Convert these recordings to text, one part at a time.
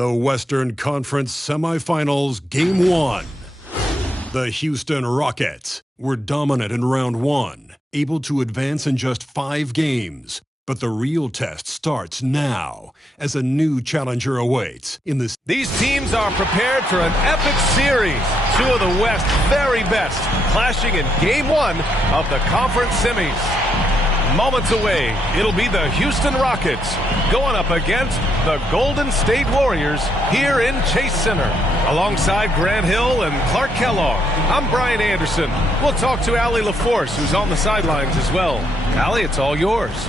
The Western Conference Semifinals Game 1. The Houston Rockets were dominant in round 1, able to advance in just 5 games. But the real test starts now as a new challenger awaits in this. These teams are prepared for an epic series. Two of the West's very best clashing in Game 1 of the conference semis. Moments away, it'll be the Houston Rockets going up against the Golden State Warriors here in Chase Center. Alongside Grant Hill and Clark Kellogg, I'm Brian Anderson. We'll talk to Allie Leforce, who's on the sidelines as well. Allie, it's all yours.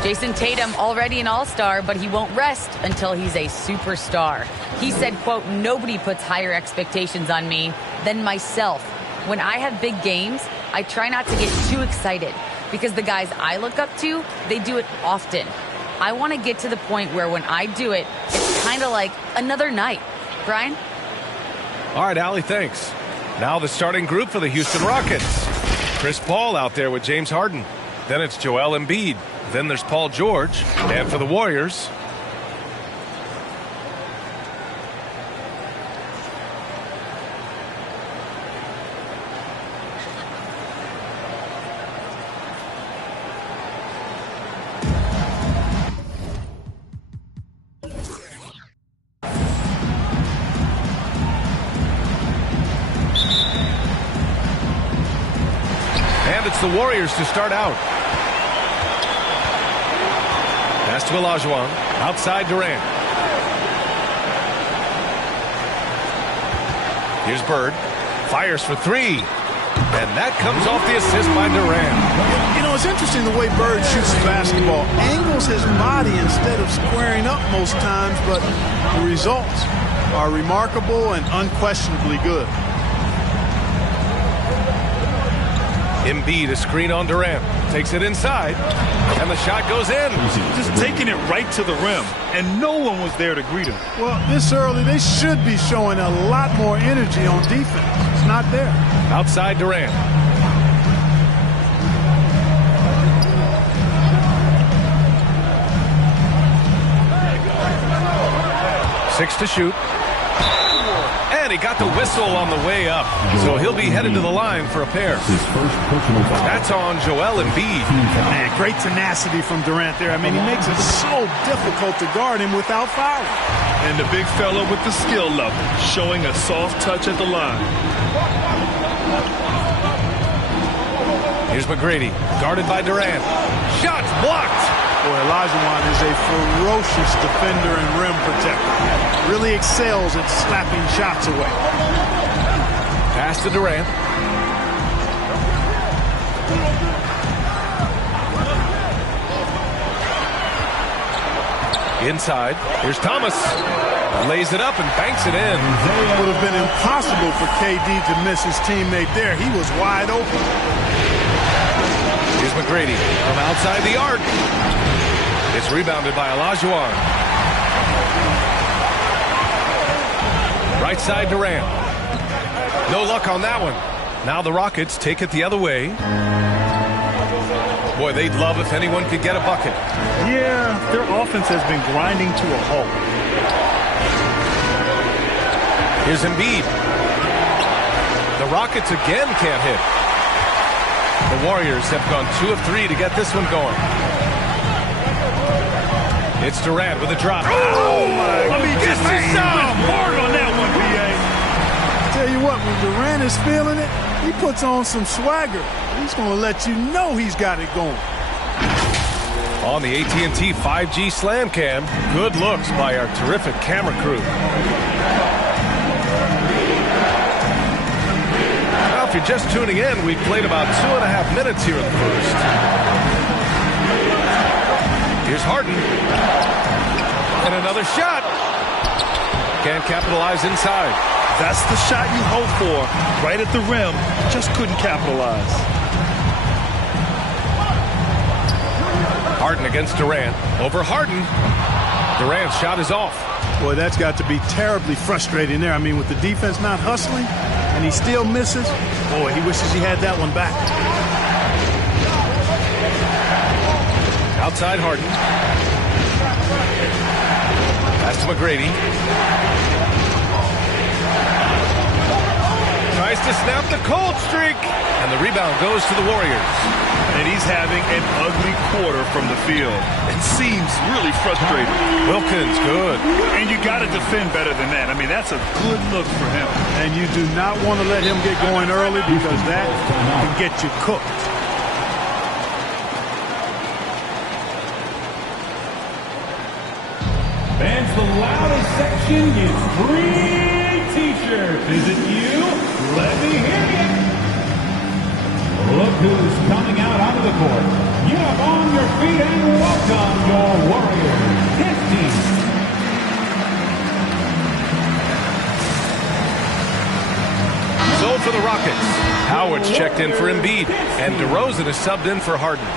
Jason Tatum, already an all-star, but he won't rest until he's a superstar. He said, quote, "Nobody puts higher expectations on me than myself. When I have big games, I try not to get too excited because the guys I look up to, they do it often. I want to get to the point where when I do it, it's kind of like another night." Brian? All right, Allie, thanks. Now the starting group for the Houston Rockets. Chris Paul out there with James Harden. Then it's Joelle Embiid. Then there's Paul George. And for the Warriors, and it's the Warriors to start out. Pass to Olajuwon, outside Durant. Here's Bird, fires for 3, and that comes off the assist by Durant. You know, it's interesting the way Bird shoots basketball. Angles his body instead of squaring up most times, but the results are remarkable and unquestionably good. Embiid, a screen on Durant, takes it inside, and the shot goes in. Just taking it right to the rim, and no one was there to greet him. Well, this early, they should be showing a lot more energy on defense. It's not there. Outside Durant. Six to shoot. And he got the whistle on the way up, so he'll be headed to the line for a pair. That's on Joelle Embiid. Man, great tenacity from Durant there. I mean, he makes it so difficult to guard him without fouling. And the big fella with the skill level, showing a soft touch at the line. Here's McGrady, guarded by Durant. Shots blocked. Boy, Olajuwon is a ferocious defender and rim protector. Really excels at slapping shots away. Pass to Durant. Inside, here's Thomas. Lays it up and banks it in. It would have been impossible for KD to miss his teammate there. He was wide open. Here's McGrady from outside the arc. It's rebounded by Olajuwon. Right side Durant. No luck on that one. Now the Rockets take it the other way. Boy, they'd love if anyone could get a bucket. Yeah, their offense has been grinding to a halt. Here's Embiid. The Rockets again can't hit. The Warriors have gone 2 of 3 to get this one going. It's Durant with a drop. Oh, my God. This is hard on that one, B.A. Tell you what, when Durant is feeling it, he puts on some swagger. He's going to let you know he's got it going. On the AT&T 5G Slam Cam, good looks by our terrific camera crew. Now, if you're just tuning in, we've played about 2.5 minutes here in the first. Here's Harden. And another shot. Can't capitalize inside. That's the shot you hope for. Right at the rim. Just couldn't capitalize. Harden against Durant. Over Harden. Durant's shot is off. Boy, that's got to be terribly frustrating there. I mean, with the defense not hustling, and he still misses. Boy, he wishes he had that one back. Outside Harden. Pass to McGrady. Tries to snap the cold streak. And the rebound goes to the Warriors. And he's having an ugly quarter from the field. It seems really frustrating. Wilkins, good. And you got to defend better than that. I mean, that's a good look for him. And you do not want to let him get going early because that can get you cooked. Fans, the loudest section is free t-shirts. Is it you? Let me hear you. Look who's coming out onto the court. Get up on your feet and welcome your Warriors, his team. So for the Rockets, Howard's checked in for Embiid, and DeRozan is subbed in for Harden.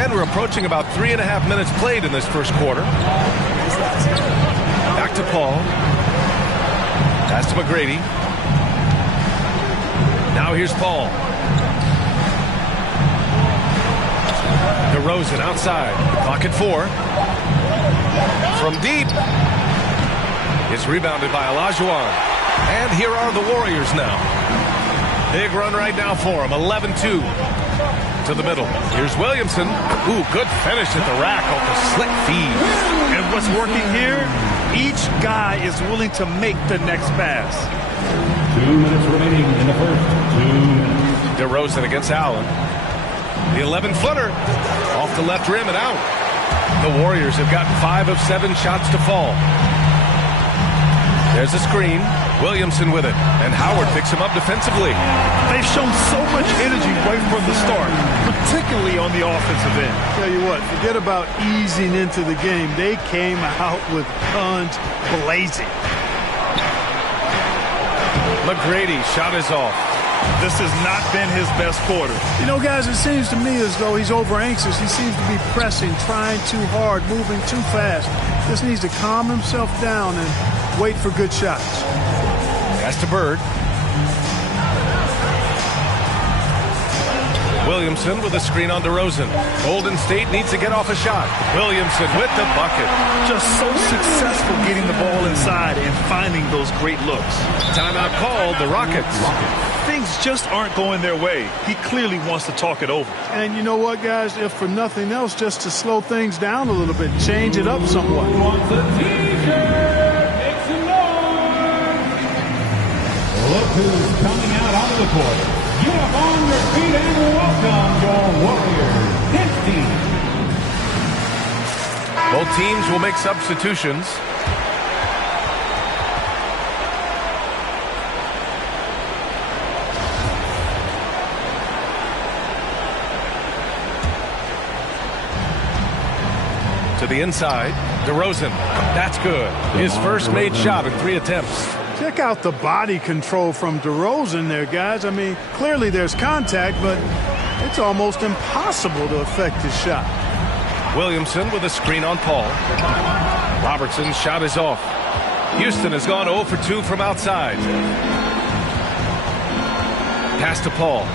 And we're approaching about 3.5 minutes played in this first quarter. Back to Paul. Pass to McGrady. Now here's Paul. DeRozan outside. Clock at 4. From deep. It's rebounded by Olajuwon. And here are the Warriors now. Big run right now for him. 11-2. To the middle. Here's Williamson. Ooh, good finish at the rack off the slick feed. And what's working here, each guy is willing to make the next pass. 2 minutes remaining in the first. 2 minutes. DeRozan against Allen. The 11-footer off the left rim and out. The Warriors have gotten 5 of 7 shots to fall. There's a screen. Williamson with it. And Howard picks him up defensively. They've shown so much energy right from the start, particularly on the offensive end. Tell you what, forget about easing into the game. They came out with guns blazing. McGrady shot is off. This has not been his best quarter. You know, guys, it seems to me as though he's over anxious. He seems to be pressing, trying too hard, moving too fast. Just needs to calm himself down and wait for good shots. Pass to Bird. Williamson with a screen on DeRozan. Golden State needs to get off a shot. Williamson with the bucket. Just so successful getting the ball inside and finding those great looks. Timeout called, the Rockets. Things just aren't going their way. He clearly wants to talk it over. And you know what, guys? If for nothing else, just to slow things down a little bit, change it up somewhat. Wants a t-shirt. Make some noise. Look who's coming out onto the court. Get up on your feet and welcome your Warriors, his team. Both teams will make substitutions. To the inside, DeRozan. That's good. His first made shot in 3 attempts. Check out the body control from DeRozan there, guys. I mean, clearly there's contact, but it's almost impossible to affect his shot. Williamson with a screen on Paul. Robertson's shot is off. Houston has gone 0 for 2 from outside. Pass to Paul.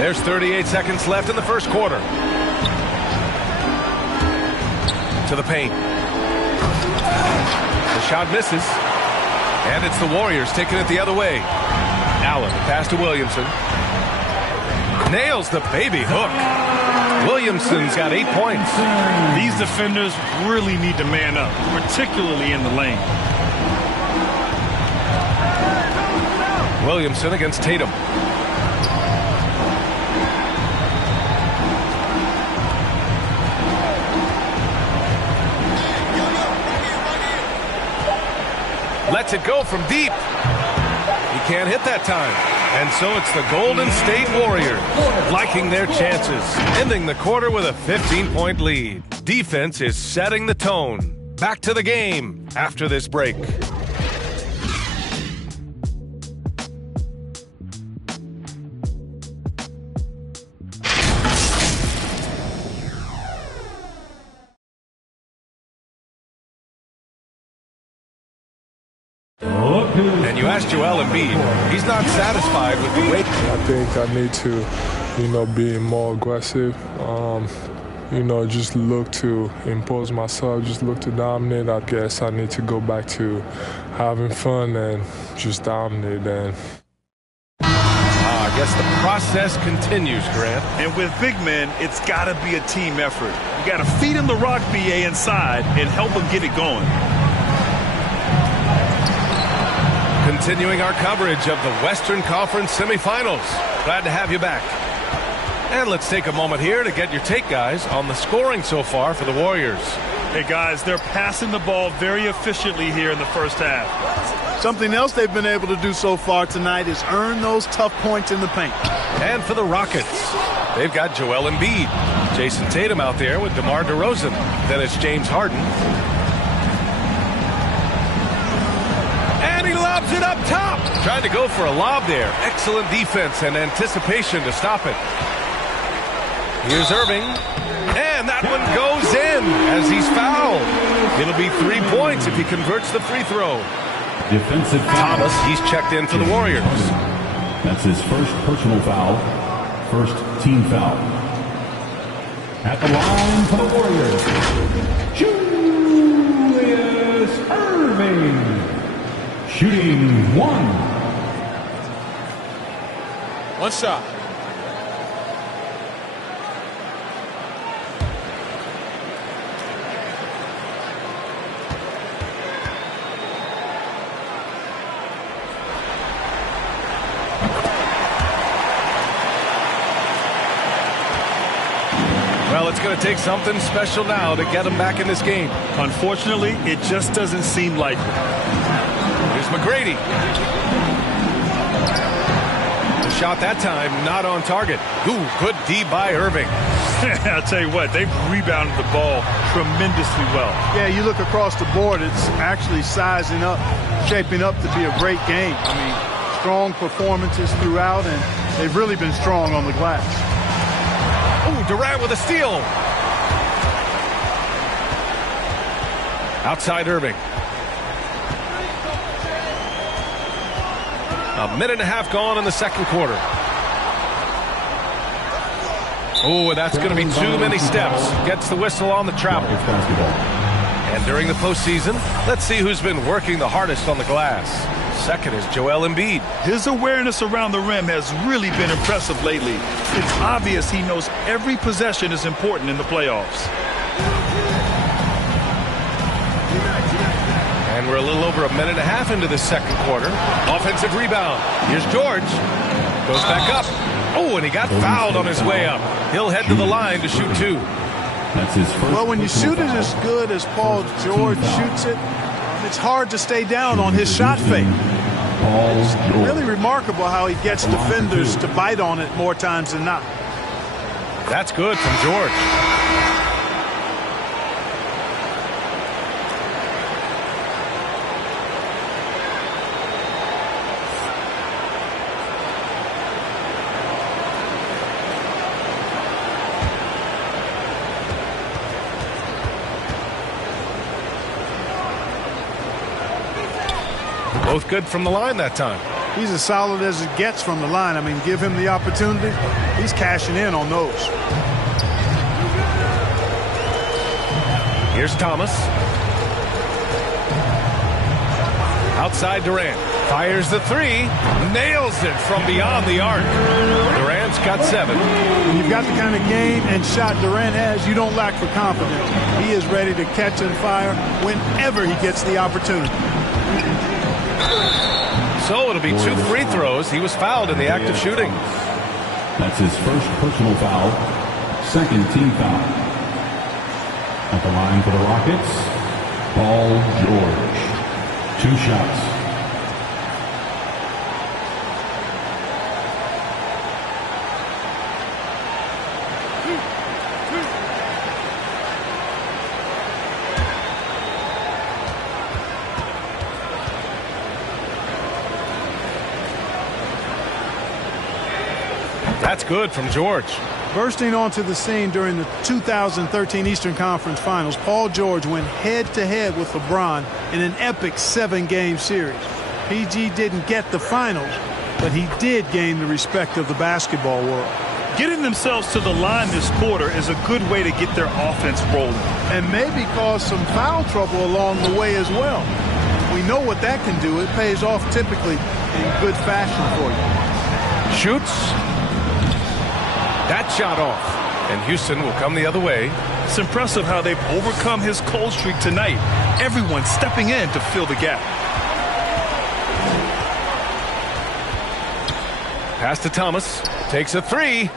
There's 38 seconds left in the first quarter. To the paint. The shot misses. And it's the Warriors taking it the other way. Allen, pass to Williamson. Nails the baby hook. Williamson's got 8 points. These defenders really need to man up, particularly in the lane. Williamson against Tatum. Lets it go from deep. He can't hit that time. And so it's the Golden State Warriors liking their chances, ending the quarter with a 15-point lead. Defense is setting the tone. Back to the game after this break. Oh. you ask Joelle Embiid, he's not satisfied with the way. I think I need to, be more aggressive. Just look to impose myself, just look to dominate. I guess I need to go back to having fun and just dominate. And I guess the process continues, Grant. And with big men, it's got to be a team effort. You got to feed him the rock, BA, inside and help him get it going. Continuing our coverage of the Western Conference Semifinals. Glad to have you back. And let's take a moment here to get your take, guys, on the scoring so far for the Warriors. Hey, guys, they're passing the ball very efficiently here in the first half. Something else they've been able to do so far tonight is earn those tough points in the paint. And for the Rockets, they've got Joelle Embiid, Jason Tatum out there with DeMar DeRozan. Then it's James Harden. And he lobs it up top. Trying to go for a lob there. Excellent defense and anticipation to stop it. Here's Irving. And that one goes in as he's fouled. It'll be 3 points if he converts the free throw. Defensive foul. Thomas, he's checked in for the Warriors. That's his first personal foul. First team foul. At the line for the Warriors, Julius Irving. Shooting one shot. Well, it's going to take something special now to get him back in this game. Unfortunately, it just doesn't seem likely. Here's McGrady. The shot that time not on target. Ooh, good D by Irving. I'll tell you what, they've rebounded the ball tremendously well. Yeah, you look across the board, it's actually sizing up, shaping up to be a great game. I mean, strong performances throughout, and they've really been strong on the glass. Ooh, Durant with a steal. Outside Irving. A minute and a half gone in the second quarter. Oh, that's going to be too many steps. Gets the whistle on the travel. And during the postseason, let's see who's been working the hardest on the glass. Second is Joelle Embiid. His awareness around the rim has really been impressive lately. It's obvious he knows every possession is important in the playoffs. And we're a little over a minute and a half into the second quarter. Offensive rebound. Here's George. Goes back up. Oh, and he got fouled on his way up. He'll head to the line to shoot two. That's his first. Well, when you shoot it as good as Paul George shoots it, it's hard to stay down on his shot fake. It's really remarkable how he gets defenders to bite on it more times than not. That's good from George. Both good from the line that time. He's as solid as it gets from the line. I mean, give him the opportunity. He's cashing in on those. Here's Thomas. Outside Durant. Fires the three. Nails it from beyond the arc. Durant's got 7. When you've got the kind of game and shot Durant has, you don't lack for confidence. He is ready to catch and fire whenever he gets the opportunity. So it'll be 2 free throws. He was fouled in the act of shooting. That's his first personal foul. Second team foul. At the line for the Rockets, Paul George. 2 shots. That's good from George. Bursting onto the scene during the 2013 Eastern Conference Finals, Paul George went head-to-head with LeBron in an epic 7-game series. PG didn't get the finals, but he did gain the respect of the basketball world. Getting themselves to the line this quarter is a good way to get their offense rolling. And maybe cause some foul trouble along the way as well. We know what that can do. It pays off typically in good fashion for you. Shoots. That shot off. And Houston will come the other way. It's impressive how they've overcome his cold streak tonight. Everyone stepping in to fill the gap. Pass to Thomas. Takes a three.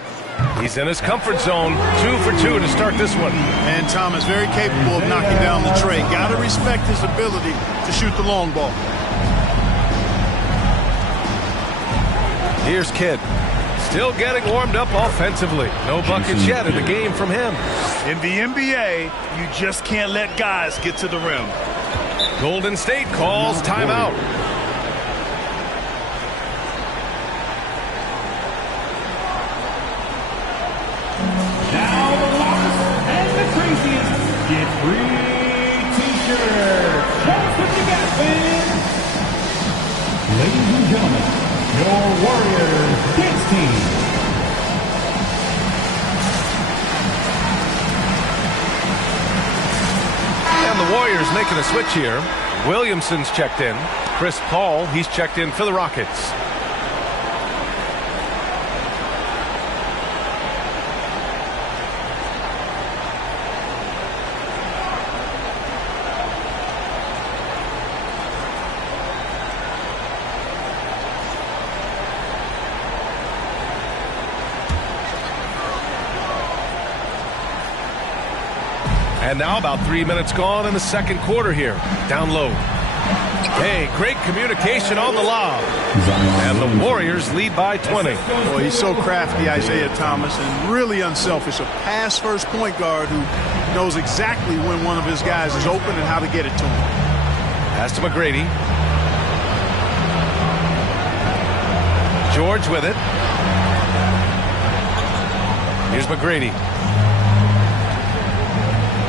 He's in his comfort zone. 2 for 2 to start this one. And Thomas very capable of knocking down the tray. Got to respect his ability to shoot the long ball. Here's Kidd. Still getting warmed up offensively. No buckets yet in the game from him. In the NBA, you just can't let guys get to the rim. Golden State calls timeout. Now the loudest and the craziest get free t-shirts. Shout with the gas fans. Ladies and gentlemen, your Warriors dance team. And the Warriors making a switch here. Williamson's checked in. Chris Paul, he's checked in for the Rockets. And now about 3 minutes gone in the second quarter here. Down low. Hey, great communication on the lob. And the Warriors lead by 20. Boy, he's so crafty, Isaiah Thomas, and really unselfish. A pass-first point guard who knows exactly when one of his guys is open and how to get it to him. Pass to McGrady. George with it. Here's McGrady.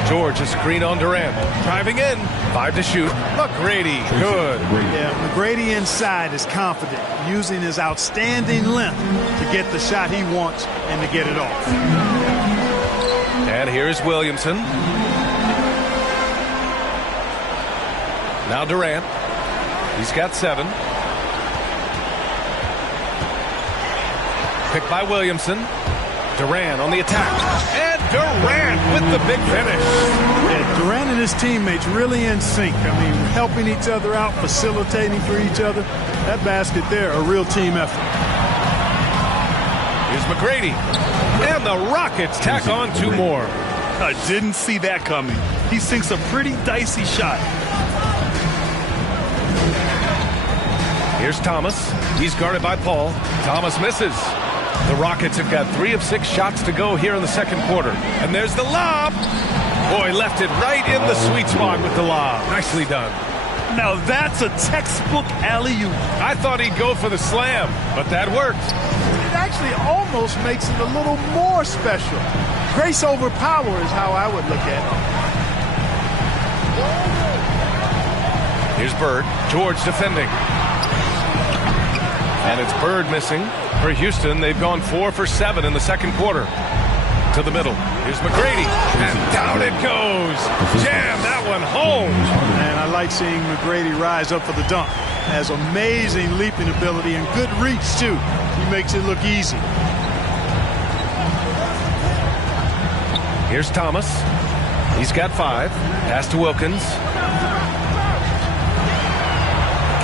George, a screen on Durant. Driving in. 5 to shoot. McGrady, good. Yeah, McGrady inside is confident, using his outstanding length to get the shot he wants and to get it off. And here's Williamson. Now Durant. He's got 7. Picked by Williamson. Durant on the attack. And Durant with the big finish. Yeah, Durant and his teammates really in sync. I mean, helping each other out, facilitating for each other. That basket there, a real team effort. Here's McGrady. And the Rockets tack on 2 more. I didn't see that coming. He sinks a pretty dicey shot. Here's Thomas. He's guarded by Paul. Thomas misses. The Rockets have got 3 of 6 shots to go here in the second quarter. And there's the lob. Boy, left it right in the sweet spot with the lob. Nicely done. Now that's a textbook alley-oop. I thought he'd go for the slam, but that worked. It actually almost makes it a little more special. Grace over power is how I would look at it. Here's Bird. George defending. And it's Bird missing. For Houston, they've gone 4 for 7 in the second quarter. To the middle. Here's McGrady. And down it goes. Jam that one home. And I like seeing McGrady rise up for the dunk. Has amazing leaping ability and good reach, too. He makes it look easy. Here's Thomas. He's got 5. Pass to Wilkins.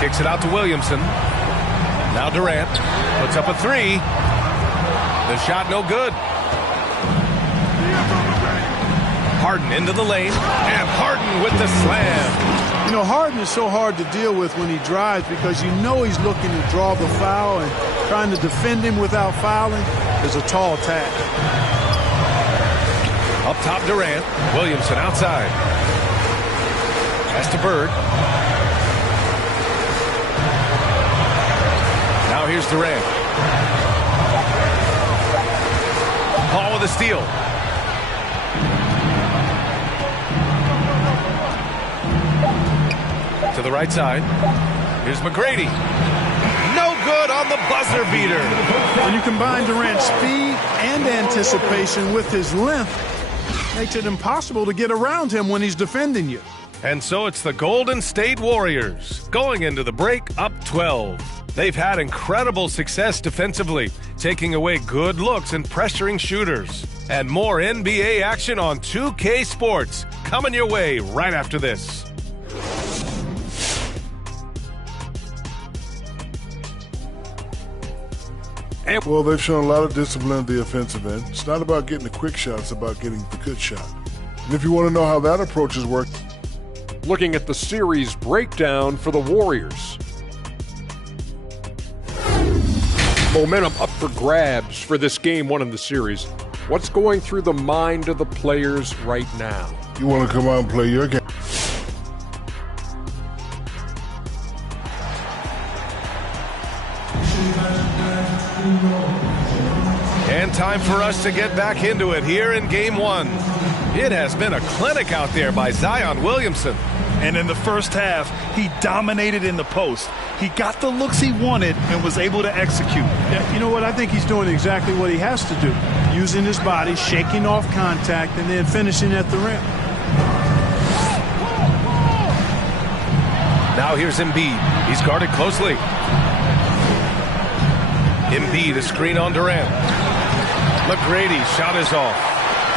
Kicks it out to Williamson. Now Durant puts up a 3. The shot no good. Harden into the lane, and Harden with the slam. You know, Harden is so hard to deal with when he drives because you know he's looking to draw the foul, and trying to defend him without fouling is a tall task. Up top Durant, Williamson outside. Pass to Bird. Now here's Durant. Paul with a steal. To the right side. Here's McGrady. No good on the buzzer beater. When you combine Durant's speed and anticipation with his length, makes it impossible to get around him when he's defending you. And so it's the Golden State Warriors going into the break up 12. They've had incredible success defensively, taking away good looks and pressuring shooters. And more NBA action on 2K Sports coming your way right after this. Well, they've shown a lot of discipline at the offensive end. It's not about getting the quick shot, it's about getting the good shot. And if you want to know how that approach has worked, looking at the series breakdown for the Warriors. Momentum up for grabs for this game one in the series. What's going through the mind of the players right now? you want to come out and play your game. And time for us to get back into it here in Game 1. It has been a clinic out there by Zion Williamson. And in the first half, he dominated in the post. He got the looks he wanted and was able to execute. Yeah, you know what? I think he's doing exactly what he has to do. Using his body, shaking off contact, and then finishing at the rim. Now here's Embiid. He's guarded closely. Embiid, a screen on Durant. McGrady, shot is off.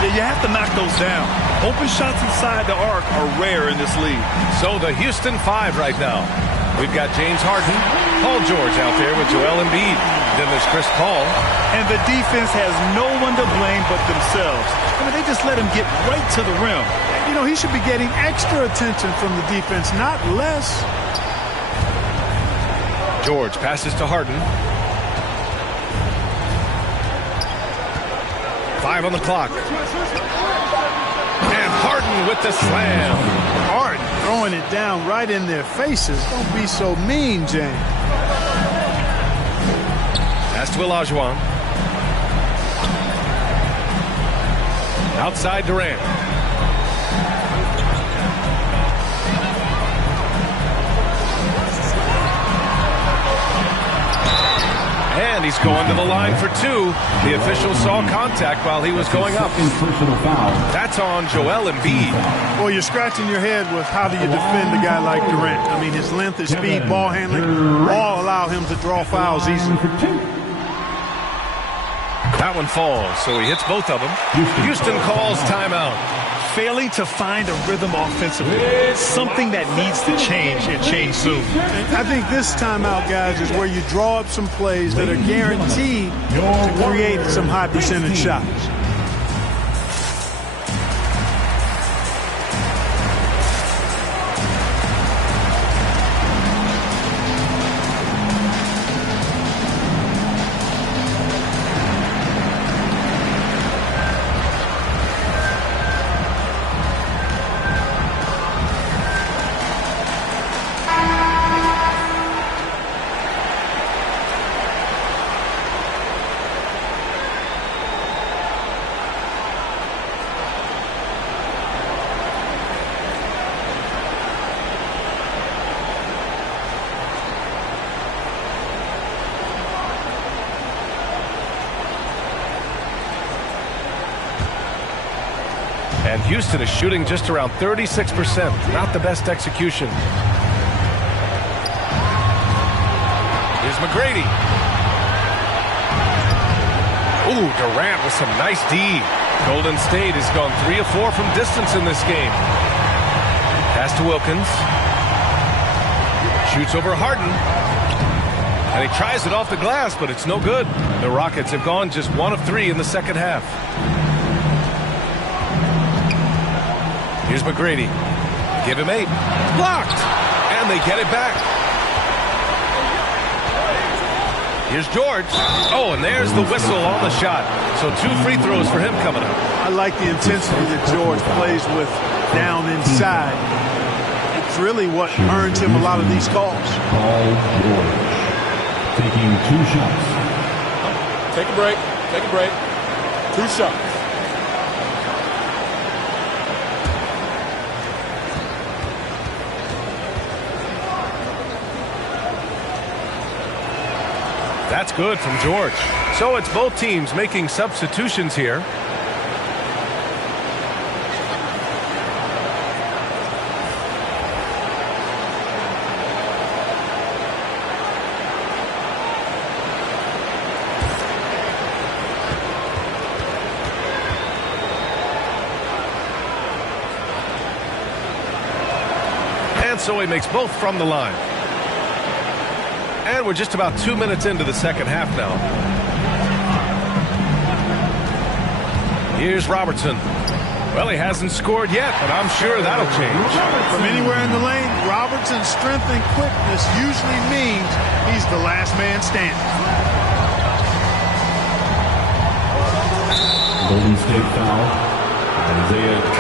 Yeah, you have to knock those down. Open shots inside the arc are rare in this league. So the Houston 5 right now. We've got James Harden, Paul George out there with Joelle Embiid. Then there's Chris Paul. And the defense has no one to blame but themselves. I mean, they just let him get right to the rim. You know, he should be getting extra attention from the defense, not less. George passes to Harden. 5 on the clock. And Harden with the slam. Harden throwing it down right in their faces. Don't be so mean, James. Pass to Olajuwon. Outside Durant. And he's going to the line for 2. The official saw contact while he was going up. That's on Joelle Embiid. Well, you're scratching your head with how do you defend a guy like Durant. I mean, his length, his speed, ball handling, all allow him to draw fouls easily. That one falls, so he hits both of them. Houston calls timeout. Failing to find a rhythm offensively, something that needs to change and change soon. I think this timeout, guys, is where you draw up some plays that are guaranteed to create some high percentage shots. And Houston is shooting just around 36%. Not the best execution. Here's McGrady. Ooh, Durant with some nice D. Golden State has gone 3 of 4 from distance in this game. Pass to Wilkins. Shoots over Harden. And he tries it off the glass, but it's no good. The Rockets have gone just 1 of 3 in the second half. Here's McGrady. Give him 8. Blocked! And they get it back. Here's George. Oh, and there's the whistle on the shot. So 2 free throws for him coming up. I like the intensity that George plays with down inside. It's really what earns him a lot of these calls. Paul George taking 2 shots. Take a break. Take a break. 2 shots. That's good from George. So it's both teams making substitutions here. And so he makes both from the line. And we're just about 2 minutes into the second half now. Here's Robertson. Well, he hasn't scored yet, but I'm sure that'll change. From anywhere in the lane, Robertson's strength and quickness usually means he's the last man standing. Golden State foul.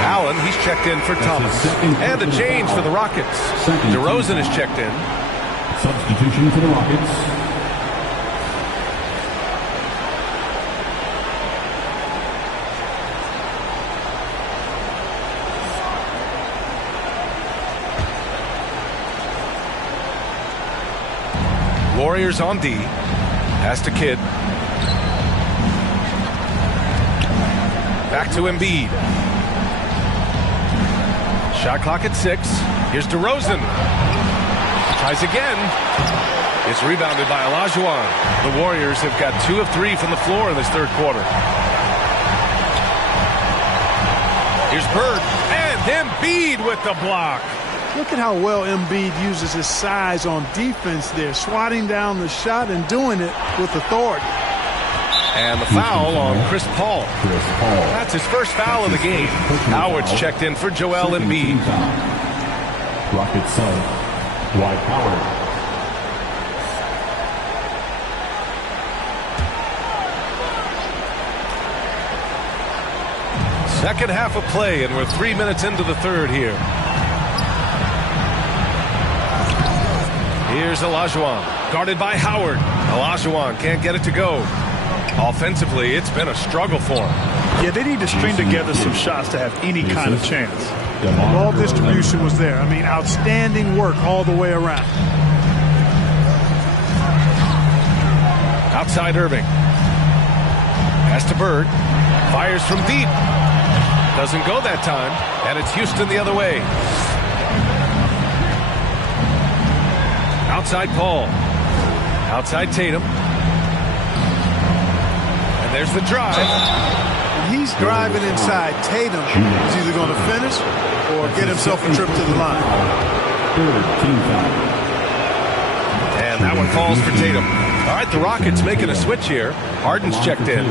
Allen, he's checked in for Thomas. And a change for the Rockets. DeRozan is checked in. Substitution for the Rockets. Warriors on D. Pass to Kidd. Back to Embiid. Shot clock at 6. Here's DeRozan. Tries again. It's rebounded by Olajuwon. The Warriors have got 2 of 3 from the floor in this third quarter. Here's Bird. And Embiid with the block. Look at how well Embiid uses his size on defense there, swatting down the shot and doing it with authority. And the foul on Chris Paul. That's his first foul of the game. Howard's checked in for Joelle Embiid. Rockets sub, Dwight Howard. Second half of play, and we're 3 minutes into the third here. Here's Olajuwon, guarded by Howard. Olajuwon can't get it to go. Offensively, it's been a struggle for him. Yeah, they need to string together some shots to have any kind of chance. Ball distribution was there. I mean, outstanding work all the way around. Outside Irving. Pass to Bird. Fires from deep. Doesn't go that time. And it's Houston the other way. Outside Paul. Outside Tatum. And there's the drive. He's driving inside. Tatum is either going to finish or get himself a trip to the line. And that one falls for Tatum. All right, the Rockets making a switch here. Harden's checked in.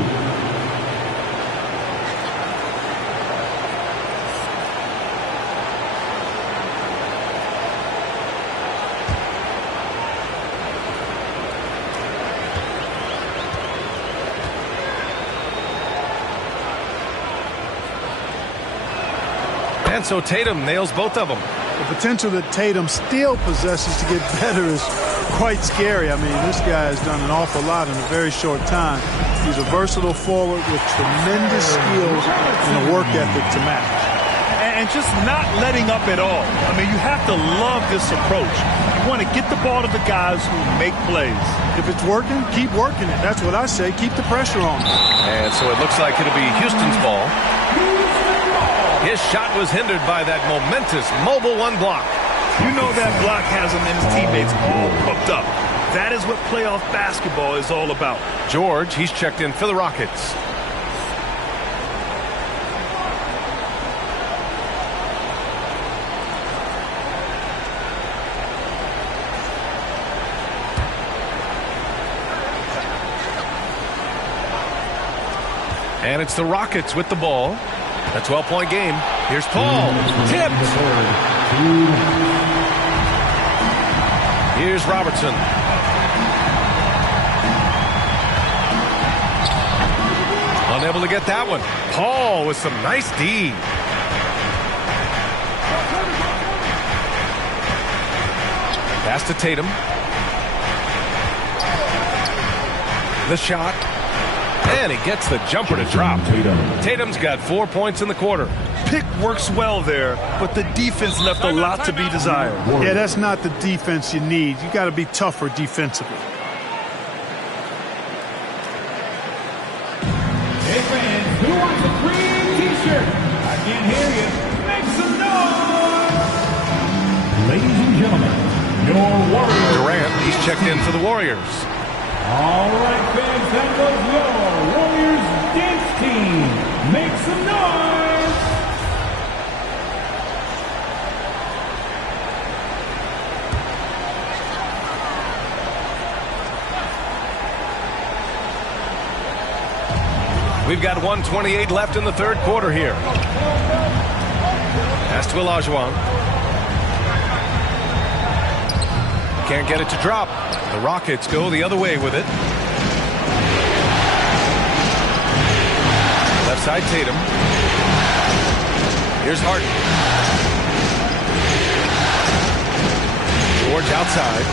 And so Tatum nails both of them. The potential that Tatum still possesses to get better is quite scary. I mean, this guy has done an awful lot in a very short time. He's a versatile forward with tremendous skills and a work ethic to match. And just not letting up at all. I mean, you have to love this approach. You want to get the ball to the guys who make plays. If it's working, keep working it. That's what I say. Keep the pressure on. And so it looks like it'll be Houston's ball. His shot was hindered by that momentous mobile one block. You know that block has him and his teammates all pumped up. That is what playoff basketball is all about. George, he's checked in for the Rockets. And it's the Rockets with the ball. A 12-point game. Here's Paul. Tipped. Here's Robertson. Unable to get that one. Paul with some nice D. Pass to Tatum. The shot. And he gets the jumper to drop. Tatum's got 4 points in the quarter. Pick works well there, but the defense left a lot to be desired. Yeah, that's not the defense you need. You got to be tougher defensively. can't hear you. Make some noise! Ladies and gentlemen, your Warriors. Durant, he's checked in for the Warriors. All right, fans, that was your Warriors dance team. Make some noise! We've got 1:28 left in the third quarter here. Pass to Olajuwon. Can't get it to drop. The Rockets go the other way with it. Left side Tatum. Here's Harden. George outside.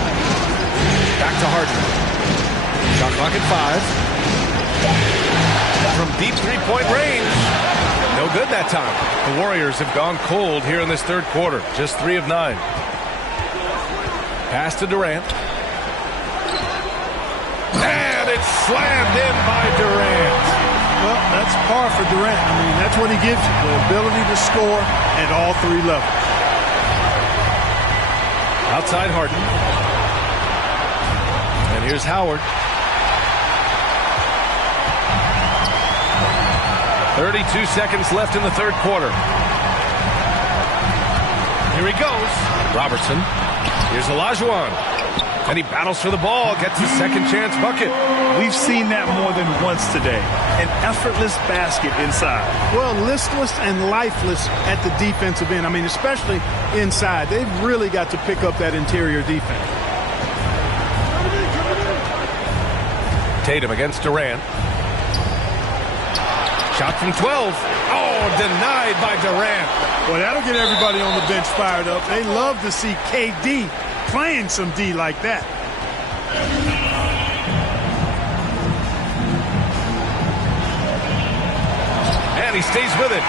Back to Harden. Shot clock at 5. From deep three-point range. No good that time. The Warriors have gone cold here in this third quarter. Just 3 of 9. Pass to Durant. And it's slammed in by Durant. Well, that's par for Durant. I mean, that's what he gives you, the ability to score at all 3 levels. Outside Harden. And here's Howard. 32 seconds left in the third quarter. Here he goes. Robertson. Here's Olajuwon. And he battles for the ball. Gets his second chance bucket. We've seen that more than once today. An effortless basket inside. Well, listless and lifeless at the defensive end. I mean, especially inside. They've really got to pick up that interior defense. Tatum against Durant. Shot from 12. Oh, denied by Durant. Well, that'll get everybody on the bench fired up. They love to see KD playing some D like that. And he stays with it.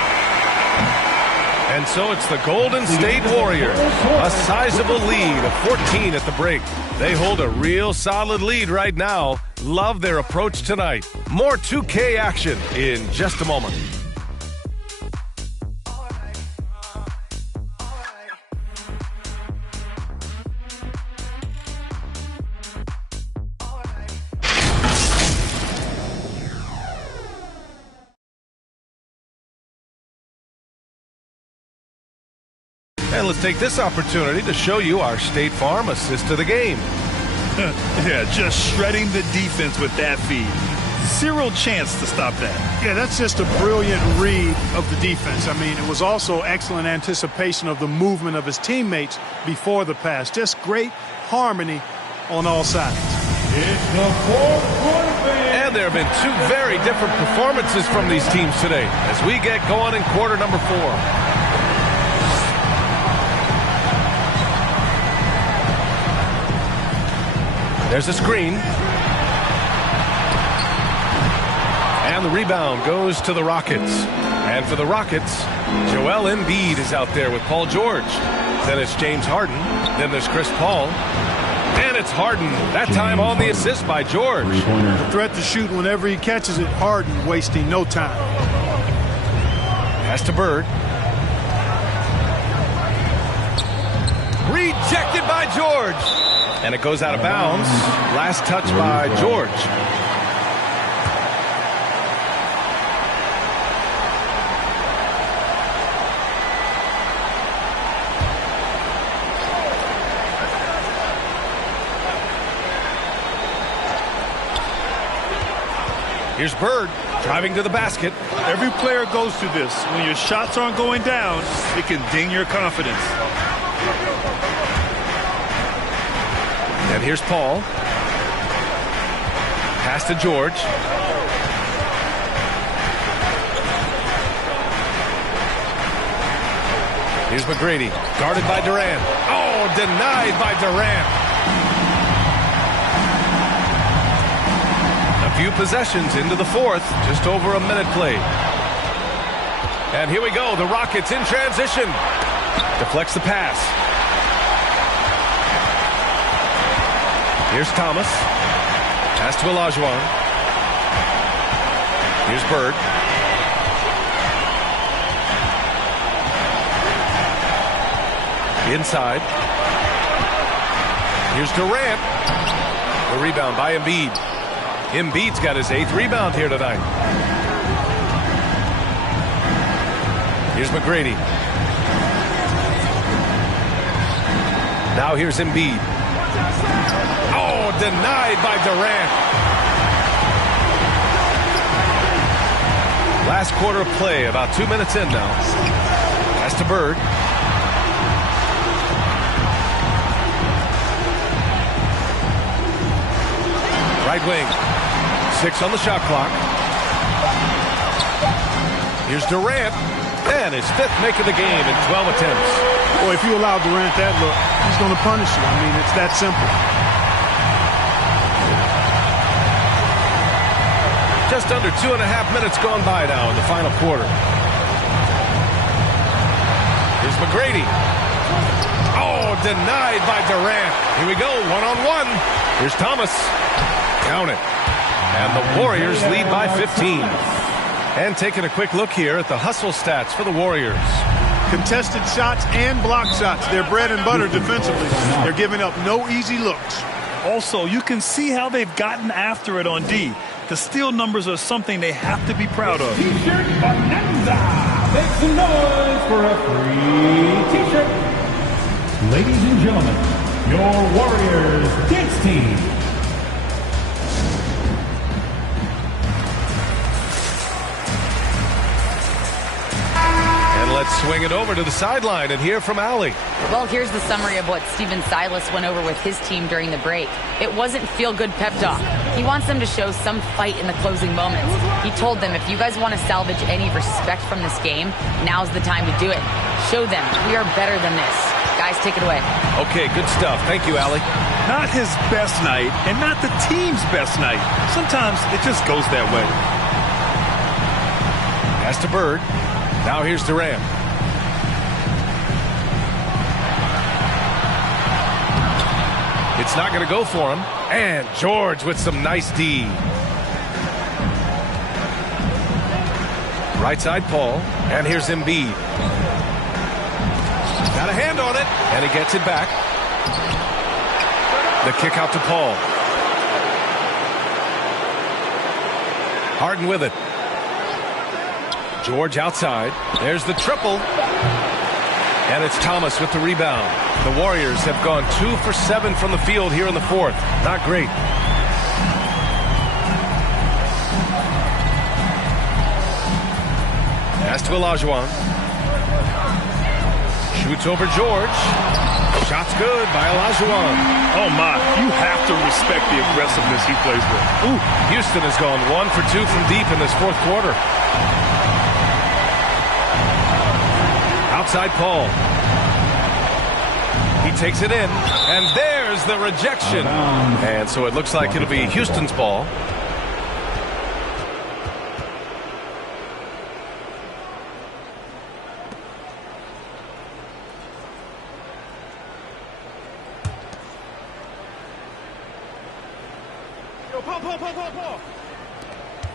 And so it's the Golden State Warriors. A sizable lead of 14 at the break. They hold a real solid lead right now. Love their approach tonight. More 2K action in just a moment. And let's take this opportunity to show you our State Farm assist to the game. Yeah, just shredding the defense with that feed. Zero chance to stop that. Yeah, that's just a brilliant read of the defense. I mean, it was also excellent anticipation of the movement of his teammates before the pass. Just great harmony on all sides. It's the fourth quarter, fans. And there have been 2 very different performances from these teams today as we get going in quarter number 4. There's a screen. And the rebound goes to the Rockets. And for the Rockets, Joelle Embiid is out there with Paul George. Then it's James Harden. Then there's Chris Paul. And it's Harden, that time on the assist by George. The threat to shoot whenever he catches it, Harden wasting no time. Pass to Bird. Rejected by George. And it goes out of bounds. Last touch by George. Here's Bird driving to the basket. Every player goes through this. When your shots aren't going down, it can ding your confidence. And here's Paul. Pass to George. Here's McGrady, guarded by Durant. Oh, denied by Durant. A few possessions into the fourth, just over a minute played. And here we go, the Rockets in transition. Deflects the pass. Here's Thomas. Pass to Olajuwon. Here's Bird. Inside. Here's Durant. The rebound by Embiid. Embiid's got his 8th rebound here tonight. Here's McGrady. Now here's Embiid. Oh, denied by Durant. Last quarter of play, about 2 minutes in now. Pass to Bird. Right wing. 6 on the shot clock. Here's Durant. And his 5th make of the game in 12 attempts. Boy, if you allow Durant that look, he's going to punish you. I mean, it's that simple. Just under 2.5 minutes gone by now in the final quarter. Here's McGrady. Oh, denied by Durant. Here we go, one-on-one. Here's Thomas. Count it. And the Warriors lead by 15. And taking a quick look here at the hustle stats for the Warriors. Contested shots and block shots. They're bread and butter defensively. They're giving up no easy looks. Also, you can see how they've gotten after it on D. The steal numbers are something they have to be proud of. T-shirt bonanza. Make some noise for a free T-shirt. Ladies and gentlemen, your Warriors dance team. Let's swing it over to the sideline and hear from Allie. Well, here's the summary of what Stephen Silas went over with his team during the break. It wasn't feel-good pep talk. He wants them to show some fight in the closing moments. He told them, if you guys want to salvage any respect from this game, now's the time to do it. Show them we are better than this. Guys, take it away. Okay, good stuff. Thank you, Allie. Not his best night and not the team's best night. Sometimes it just goes that way. Pass to Bird. Now here's Durant. It's not going to go for him. And George with some nice D. Right side, Paul. And here's Embiid. Got a hand on it. And he gets it back. The kick out to Paul. Harden with it. George outside. There's the triple. And it's Thomas with the rebound. The Warriors have gone 2 for 7 from the field here in the 4th. Not great. Pass to Olajuwon. Shoots over George. Shot's good by Olajuwon. Oh, my. You have to respect the aggressiveness he plays with. Ooh, Houston has gone 1 for 2 from deep in this 4th quarter. Outside Paul. He takes it in, and there's the rejection. And so it looks like it'll be Houston's ball.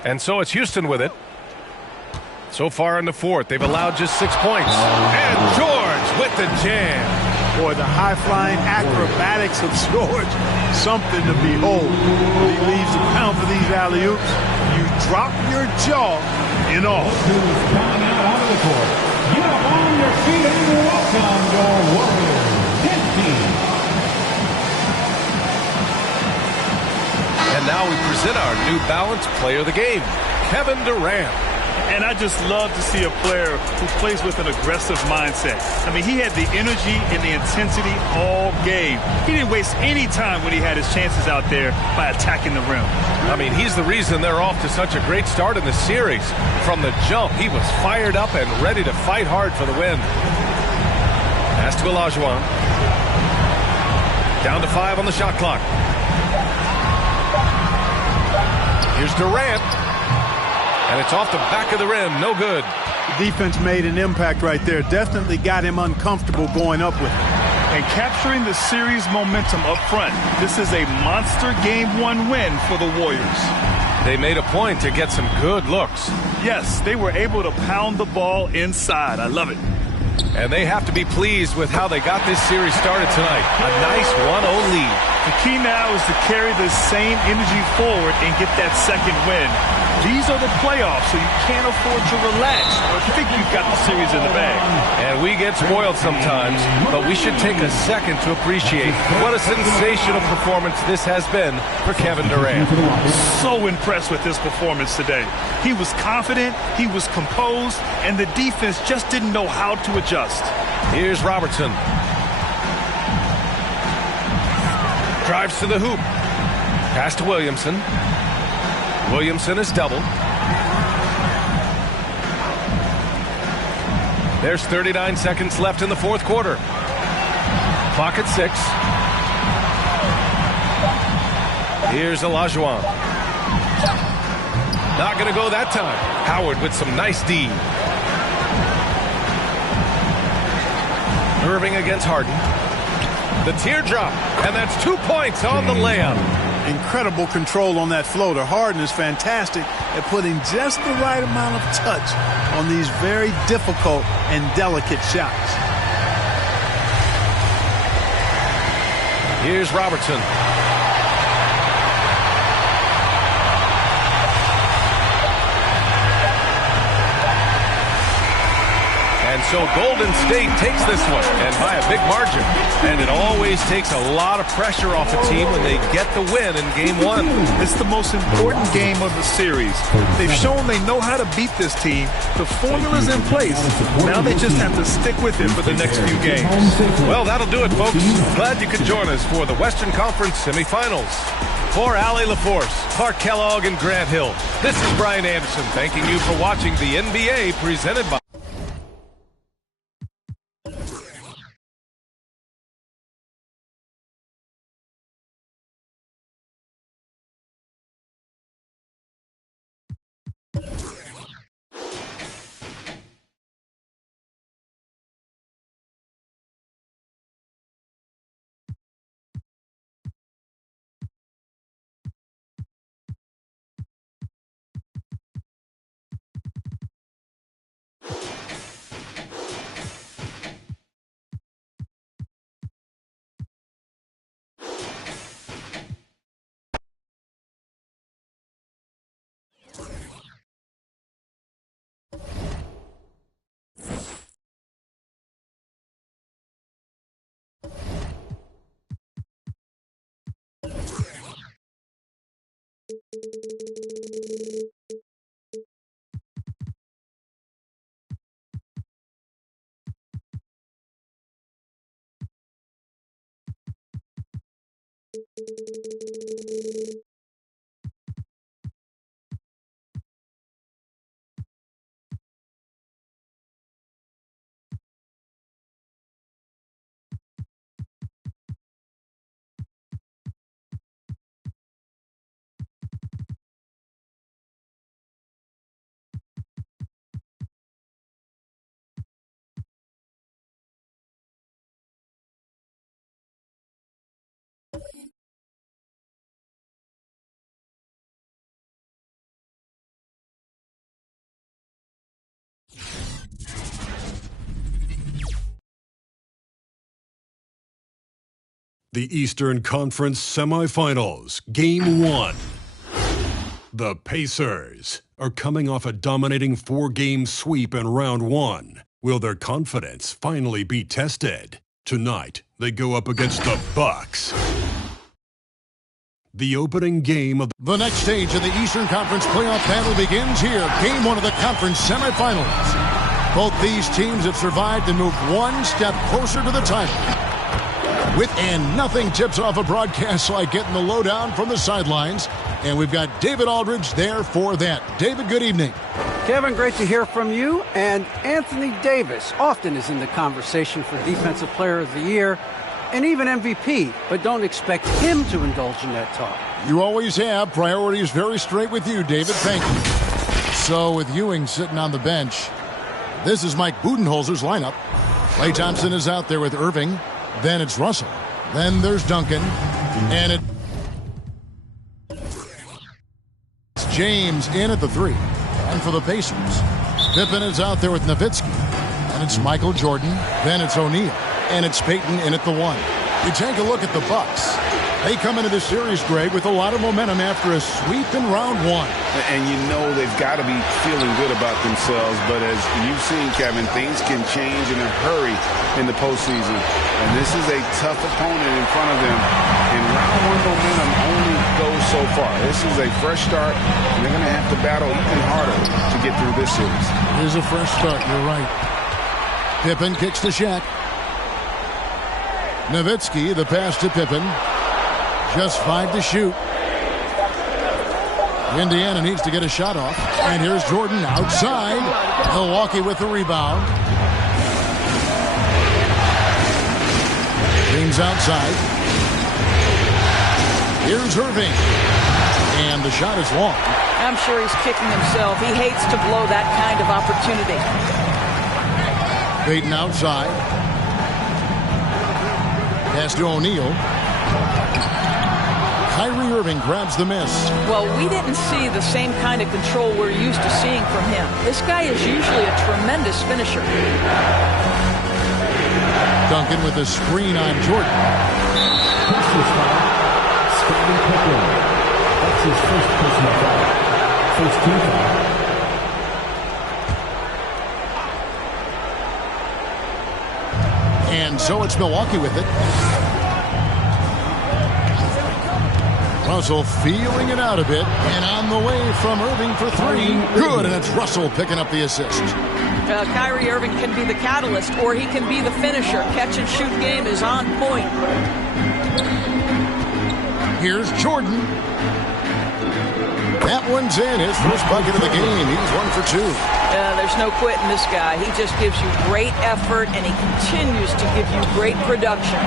And so it's Houston with it. So far in the 4th, they've allowed just 6 points. And George with the jam. Boy, the high-flying acrobatics of George, something to behold. When he leaves the ground for these alley-oops, you drop your jaw in awe. Who's coming out onto the court? Get up on your feet and welcome your Warriors 10 team. And now we present our New Balance Player of the Game, Kevin Durant. And I just love to see a player who plays with an aggressive mindset. I mean, he had the energy and the intensity all game. He didn't waste any time when he had his chances out there by attacking the rim. I mean, he's the reason they're off to such a great start in the series. From the jump, he was fired up and ready to fight hard for the win. Pass to Olajuwon. Down to 5 on the shot clock. Here's Durant. And it's off the back of the rim. No good. The defense made an impact right there. Definitely got him uncomfortable going up with it. And capturing the series momentum up front. This is a monster Game 1 win for the Warriors. They made a point to get some good looks. Yes, they were able to pound the ball inside. I love it. And they have to be pleased with how they got this series started tonight. A nice 1-0 lead. The key now is to carry the same energy forward and get that second win. These are the playoffs, so you can't afford to relax or think you've got the series in the bag. And we get spoiled sometimes, but we should take a second to appreciate what a sensational performance this has been for Kevin Durant. So impressed with his performance today. He was confident, he was composed, and the defense just didn't know how to adjust. Here's Robertson. Drives to the hoop. Pass to Williamson. Williamson is doubled. There's 39 seconds left in the fourth quarter. Clock at 6. Here's Olajuwon. Not going to go that time. Howard with some nice D. Irving against Harden. The teardrop, and that's 2 points on the layup. Incredible control on that floater. Harden is fantastic at putting just the right amount of touch on these very difficult and delicate shots. Here's Robertson. And so Golden State takes this one, and by a big margin. And it always takes a lot of pressure off a team when they get the win in Game 1. It's the most important game of the series. They've shown they know how to beat this team. The formula's in place. Now they just have to stick with it for the next few games. Well, that'll do it, folks. Glad you could join us for the Western Conference Semifinals. For Allie Leforce, Clark Kellogg, and Grant Hill, this is Brian Anderson thanking you for watching the NBA presented by the Eastern Conference Semifinals, Game 1. The Pacers are coming off a dominating 4-game sweep in Round 1. Will their confidence finally be tested? Tonight, they go up against the Bucks. The opening game of the next stage of the Eastern Conference playoff battle begins here. Game 1 of the conference semifinals. Both these teams have survived and moved one step closer to the title. And nothing tips off a broadcast like getting the lowdown from the sidelines. And we've got David Aldridge there for that. David, good evening. Kevin, great to hear from you. And Anthony Davis often is in the conversation for Defensive Player of the Year and even MVP, but don't expect him to indulge in that talk. You always have. Priorities very straight with you, David. Thank you. So with Ewing sitting on the bench, this is Mike Budenholzer's lineup. Klay Thompson is out there with Irving. Then it's Russell. Then there's Duncan. And it's James in at the 3. And for the Pacers, Pippen is out there with Nowitzki. And it's Michael Jordan. Then it's O'Neal. And it's Payton in at the 1. You take a look at the Bucks. They come into this series, Greg, with a lot of momentum after a sweep in round 1. And you know they've got to be feeling good about themselves. But as you've seen, Kevin, things can change in a hurry in the postseason. And this is a tough opponent in front of them. And round 1 momentum only goes so far. This is a fresh start, and they're going to have to battle even harder to get through this series. It is a fresh start, you're right. Pippen kicks to Shaq. Nowitzki, the pass to Pippen. Just 5 to shoot. Indiana needs to get a shot off. And here's Jordan outside. Milwaukee with the rebound. James outside. Here's Irving. And the shot is long. I'm sure he's kicking himself. He hates to blow that kind of opportunity. Payton outside. Pass to O'Neal. Kyrie Irving grabs the miss. Well, we didn't see the same kind of control we're used to seeing from him. This guy is usually a tremendous finisher. Duncan with a screen on Jordan. Personal foul. Scottie Pippen. That's his first personal foul. First team foul. And so it's Milwaukee with it. Russell feeling it out a bit. And on the way from Irving for 3. Good, and it's Russell picking up the assist. Kyrie Irving can be the catalyst, or he can be the finisher. Catch and shoot game is on point. Here's Jordan. That one's in. His first bucket of the game. He's 1 for 2. There's no quitting this guy. He just gives you great effort, and he continues to give you great production.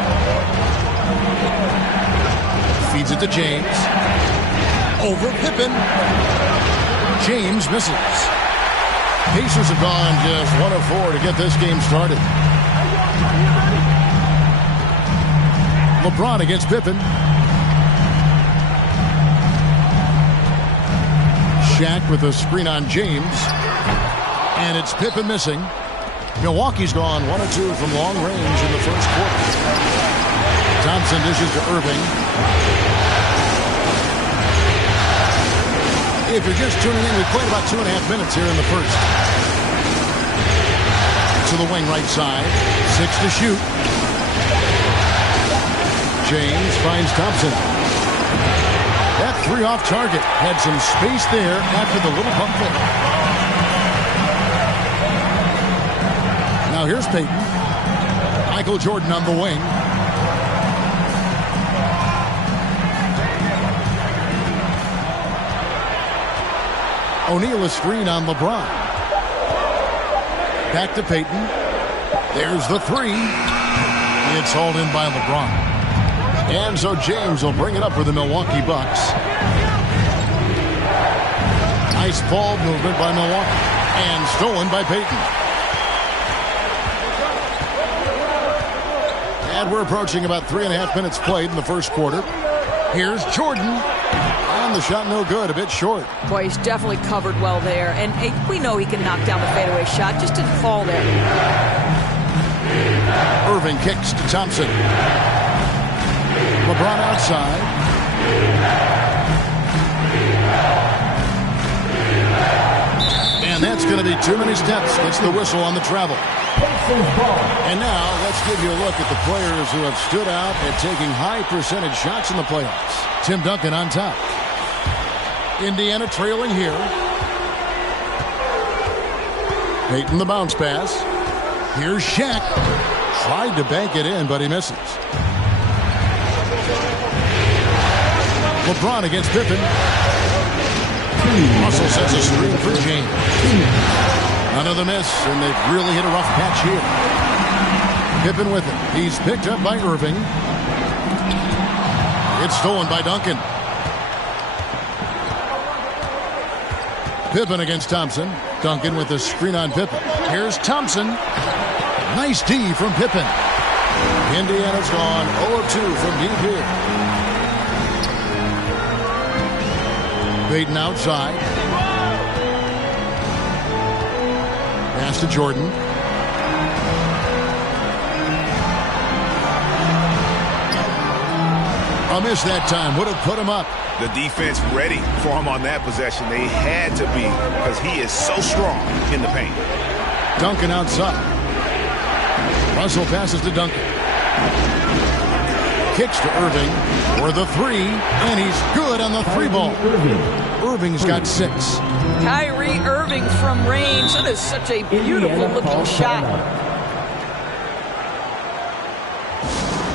Feeds it to James. Over Pippen. James misses. Pacers have gone just 1 of 4 to get this game started. LeBron against Pippen. Shaq with a screen on James. And it's Pippen missing. Milwaukee's gone 1 of 2 from long range in the first quarter. Thompson dishes to Irving. If you're just tuning in, we played about 2.5 minutes here in the first. To the wing right side. 6 to shoot. James finds Thompson. That 3 off target. Had some space there after the little pump fake. Now here's Payton. Michael Jordan on the wing. O'Neal a screen on LeBron. Back to Payton. There's the 3. It's hauled in by LeBron. And so James will bring it up for the Milwaukee Bucks. Nice ball movement by Milwaukee. And stolen by Payton. And we're approaching about 3.5 minutes played in the first quarter. Here's Jordan. And the shot no good, a bit short. Boy, he's definitely covered well there. And we know he can knock down the fadeaway shot. Just didn't fall there. Irving kicks to Thompson. LeBron outside. And that's going to be too many steps. Gets the whistle on the travel. And now let's give you a look at the players who have stood out at taking high percentage shots in the playoffs. Tim Duncan on top. Indiana trailing here. Payton the bounce pass. Here's Shaq. Tried to bank it in, but he misses. LeBron against Pippen. Russell sets a screen for James. Another miss, and they've really hit a rough patch here. Pippen with it. He's picked up by Irving. It's stolen by Duncan. Pippen against Thompson. Duncan with the screen on Pippen. Here's Thompson. Nice D from Pippen. Indiana's gone 0-2 from deep here. Payton outside. Pass to Jordan. A miss that time would have put him up. The defense ready for him on that possession. They had to be because he is so strong in the paint. Duncan outside. Russell passes to Duncan. Kicks to Irving for the three, and he's good on the three ball. Irving's got 6. Kyrie Irving from range. That is such a beautiful looking shot.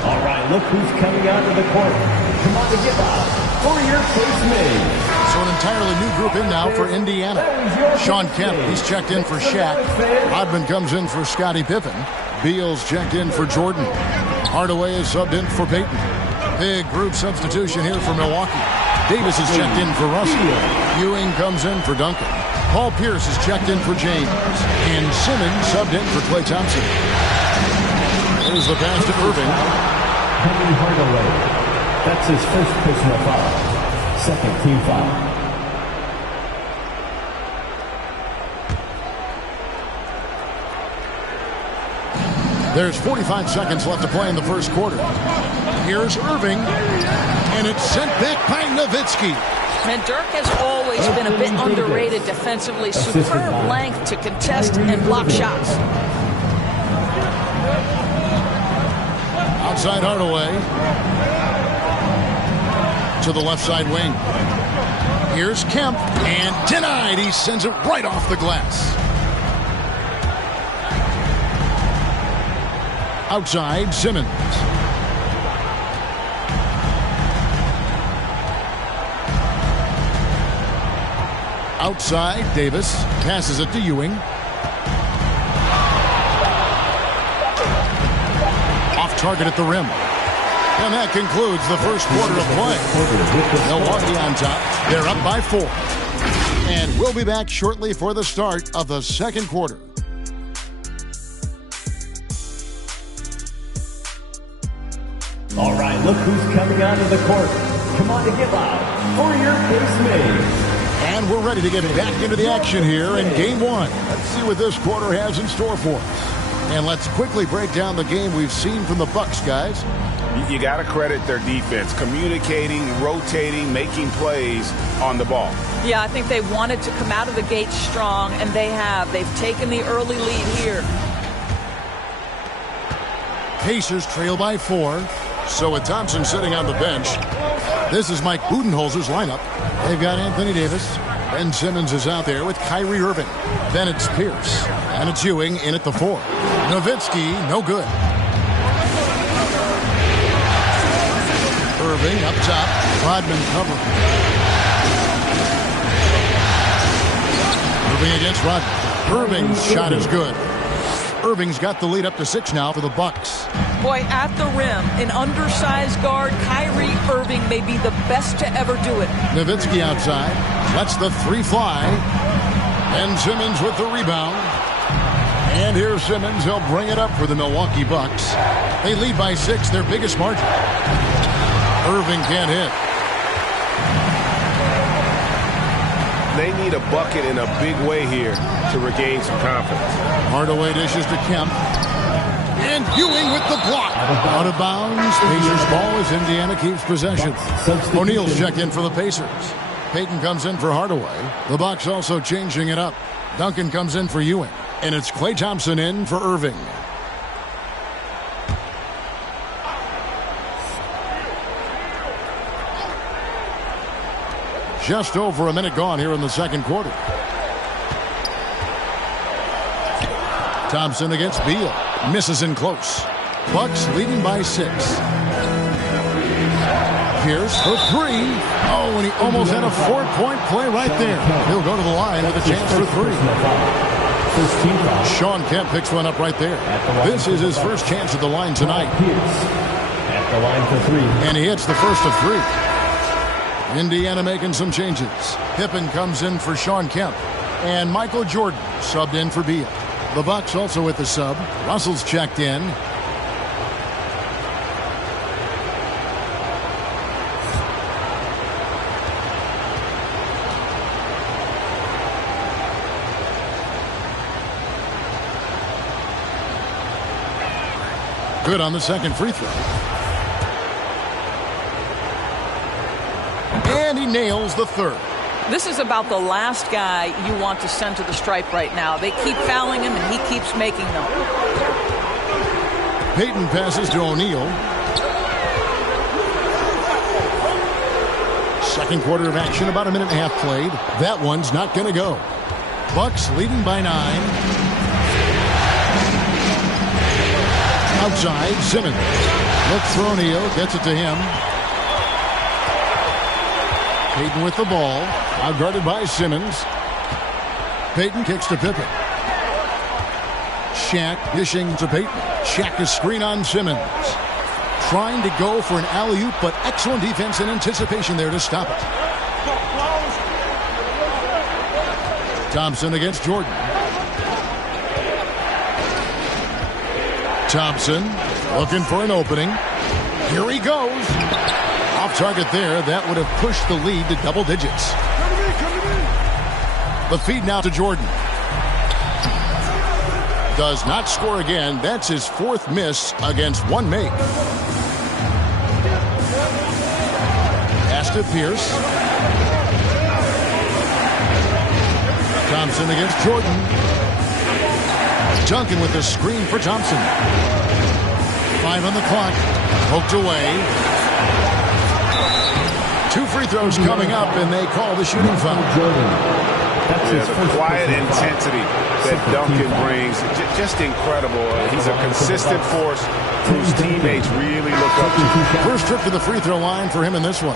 All right, look who's coming out of the court. Come on to give up for your case made. So an entirely new group in now for Indiana. Sean Kemp, he's checked in for Shaq. Rodman comes in for Scottie Pippen. Beal's checked in for Jordan. Hardaway is subbed in for Peyton. Big group substitution here for Milwaukee. Davis is checked in for Russell. Ewing comes in for Duncan. Paul Pierce is checked in for James. And Simmons subbed in for Klay Thompson. There's the pass to Irving. Henry Hardaway. That's his first personal foul. Second team foul. There's 45 seconds left to play in the first quarter. Here's Irving, and it's sent back by Nowitzki. And Dirk has always been a bit underrated defensively. Superb length to contest and block shots. Outside Hardaway. To the left side wing. Here's Kemp, and denied. He sends it right off the glass. Outside, Simmons. Outside, Davis passes it to Ewing. Off target at the rim. And that concludes the first quarter of play. Milwaukee on top. They're up by 4. And we'll be back shortly for the start of the second quarter. All right, look who's coming onto the court. Come on to give out for your case made. And we're ready to get back into the action here in Game 1. Let's see what this quarter has in store for us. And let's quickly break down the game we've seen from the Bucks, guys. You got to credit their defense, communicating, rotating, making plays on the ball. Yeah, I think they wanted to come out of the gate strong, and they have. They've taken the early lead here. Pacers trail by 4. So with Thompson sitting on the bench, this is Mike Budenholzer's lineup. They've got Anthony Davis. Ben Simmons is out there with Kyrie Irving. Then it's Pierce. And it's Ewing in at the 4. Nowitzki, no good. Irving up top. Rodman covering. Irving against Rodman. Irving's shot is good. Irving's got the lead up to 6 now for the Bucks. Boy, at the rim, an undersized guard, Kyrie Irving may be the best to ever do it. Nowitzki outside. Lets the 3 fly. And Simmons with the rebound. And here's Simmons. He'll bring it up for the Milwaukee Bucks. They lead by 6, their biggest margin. Irving can't hit. They need a bucket in a big way here to regain some confidence. Hardaway dishes to Kemp. And Ewing with the block. Out of bounds. Pacers ball as Indiana keeps possession. O'Neal's checked in for the Pacers. Peyton comes in for Hardaway. The Bucks also changing it up. Duncan comes in for Ewing. And it's Klay Thompson in for Irving. Just over a minute gone here in the second quarter. Thompson against Beal. Misses in close. Bucks leading by 6. Pierce for 3. Oh, and he almost had a 4-point play right there. He'll go to the line with a chance for 3. Sean Kemp picks one up right there. This is his first chance at the line tonight. At the line for 3. And he hits the first of 3. Indiana making some changes. Pippen comes in for Sean Kemp. And Michael Jordan subbed in for Beal. The Bucks also with the sub. Russell's checked in. Good on the second free throw. He nails the third. This is about the last guy you want to send to the stripe right now. They keep fouling him, and he keeps making them. Payton passes to O'Neal. Second quarter of action, about a minute and a half played. That one's not going to go. Bucks leading by 9. Outside, Simmons. Looks for O'Neal, gets it to him. Payton with the ball, outguarded by Simmons. Payton kicks to Pippen. Shaq dishing to Payton. Shaq is screen on Simmons. Trying to go for an alley-oop, but excellent defense and anticipation there to stop it. Thompson against Jordan. Thompson looking for an opening. Here he goes. Off target there. That would have pushed the lead to double digits. The feed now to Jordan. Does not score again. That's his 4th miss against 1 make. Pass to Pierce. Thompson against Jordan. Duncan with the screen for Thompson. 5 on the clock. Poked away. 2 free throws coming up, and they call the shooting foul. Yeah, the quiet intensity that Duncan brings, just incredible. He's a consistent force whose teammates really look up to. First trip to the free throw line for him in this one.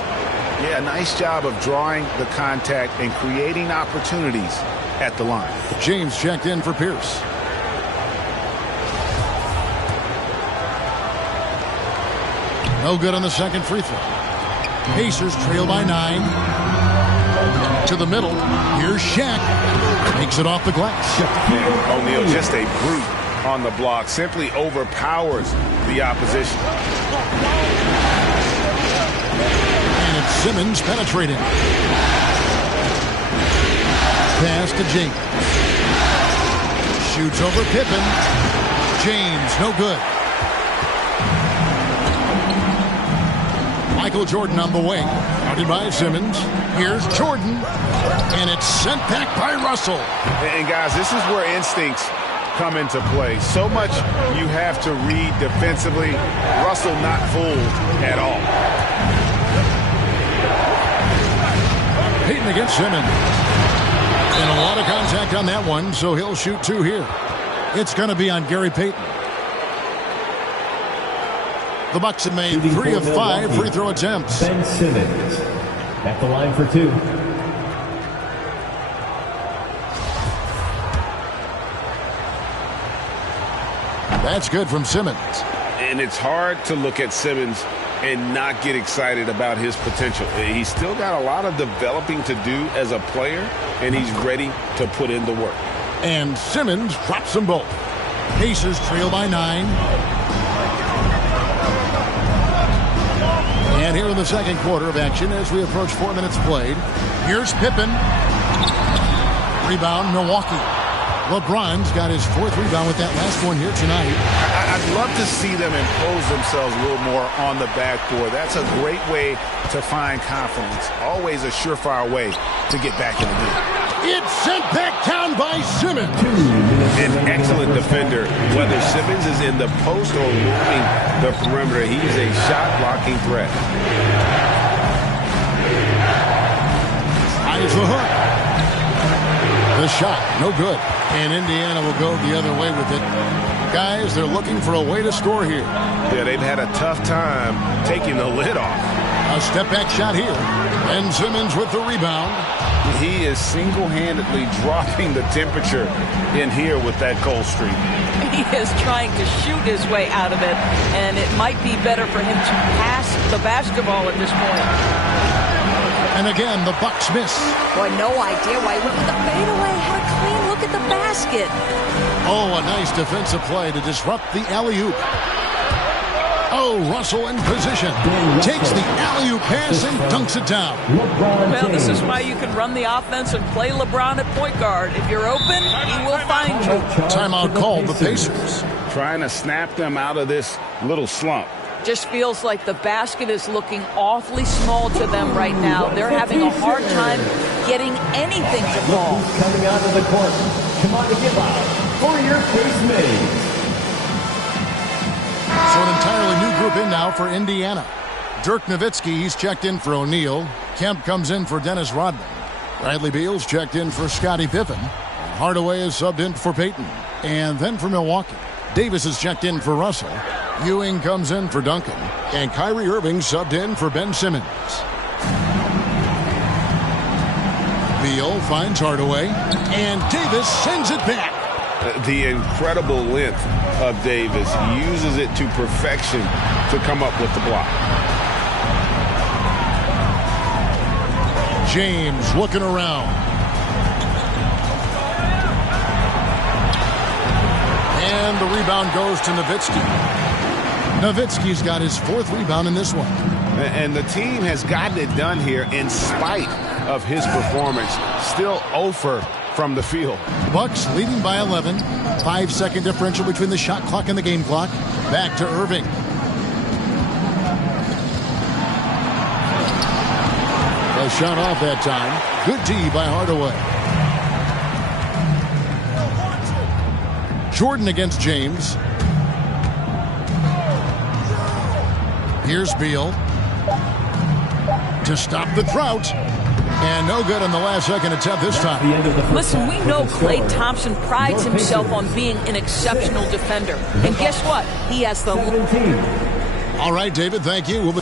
Yeah, nice job of drawing the contact and creating opportunities at the line. James checked in for Pierce. No good on the second free throw. Pacers trail by 9. To the middle. Here's Shaq. Makes it off the glass. O'Neal, just a brute on the block. Simply overpowers the opposition. And it's Simmons penetrating. Pass to James. Shoots over Pippen. James, no good. Michael Jordan on the wing. Guarded by Simmons. Here's Jordan. And it's sent back by Russell. And guys, this is where instincts come into play. So much you have to read defensively. Russell not fooled at all. Payton against Simmons. And a lot of contact on that one, so he'll shoot 2 here. It's going to be on Gary Payton. The Bucks have made 3 of 5 free throw attempts. Ben Simmons at the line for 2. That's good from Simmons. And it's hard to look at Simmons and not get excited about his potential. He's still got a lot of developing to do as a player, and he's ready to put in the work. And Simmons drops them both. Pacers trail by 9. And here in the second quarter of action as we approach 4 minutes played. Here's Pippen. Rebound, Milwaukee. LeBron's got his 4th rebound with that last one here tonight. I'd love to see them impose themselves a little more on the backboard. That's a great way to find confidence. Always a surefire way to get back in the game. It's sent back down by Simmons. An excellent defender, whether Simmons is in the post or moving the perimeter. He's a shot-blocking threat. Eyes the hook. The shot, no good. And Indiana will go the other way with it. Guys, they're looking for a way to score here. Yeah, they've had a tough time taking the lid off. A step-back shot here. And Simmons with the rebound. He is single-handedly dropping the temperature in here with that cold streak. He is trying to shoot his way out of it, and it might be better for him to pass the basketball at this point. And again, the Bucks miss. Boy, no idea why he went with the fadeaway. Had a clean look at the basket. Oh, a nice defensive play to disrupt the alley-oop. Oh, Russell in position. Takes the alley-oop pass and dunks it down. Well, this is why you can run the offense and play LeBron at point guard. If you're open, he will find you. Timeout called the Pacers. Trying to snap them out of this little slump. Just feels like the basket is looking awfully small to them right now. They're having a hard time getting anything to fall. Coming out of the court, come on to give up for your case mates. So an entirely new group in now for Indiana. Dirk Nowitzki, he's checked in for O'Neal. Kemp comes in for Dennis Rodman. Bradley Beal's checked in for Scottie Pippen. Hardaway is subbed in for Payton. And then for Milwaukee, Davis is checked in for Russell. Ewing comes in for Duncan. And Kyrie Irving subbed in for Ben Simmons. Beal finds Hardaway. And Davis sends it back. The incredible length of Davis, uses it to perfection to come up with the block. James looking around. And the rebound goes to Nowitzki. Nowitzki's got his 4th rebound in this one. And the team has gotten it done here in spite of his performance. Still 0 from the field. Bucks leading by 11. 5-second differential between the shot clock and the game clock. Back to Irving. A shot off that time. Good D by Hardaway. Jordan against James. Here's Beal. To stop the drought. And no good on the last second attempt this time. Listen, we know Klay Thompson prides himself on being an exceptional defender. And guess what? He has the... All right, David, thank you.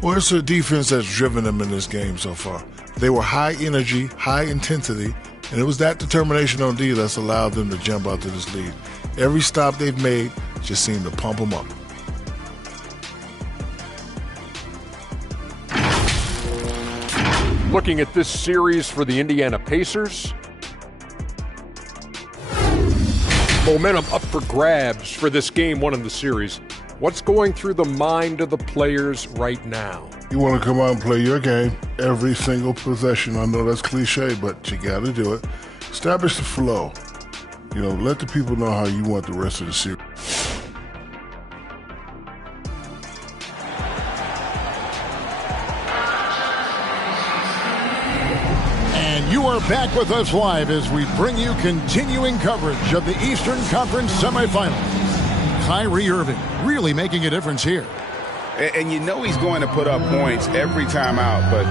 Well, it's a defense that's driven them in this game so far. They were high energy, high intensity, and it was that determination on D that's allowed them to jump out to this lead. Every stop they've made just seemed to pump them up. Looking at this series for the Indiana Pacers. Momentum up for grabs for this game 1 in the series. What's going through the mind of the players right now? You want to come out and play your game every single possession. I know that's cliche, but you got to do it. Establish the flow. Let the people know how you want the rest of the series. You are back with us live as we bring you continuing coverage of the Eastern Conference Semifinals. Kyrie Irving really making a difference here. And he's going to put up points every time out, but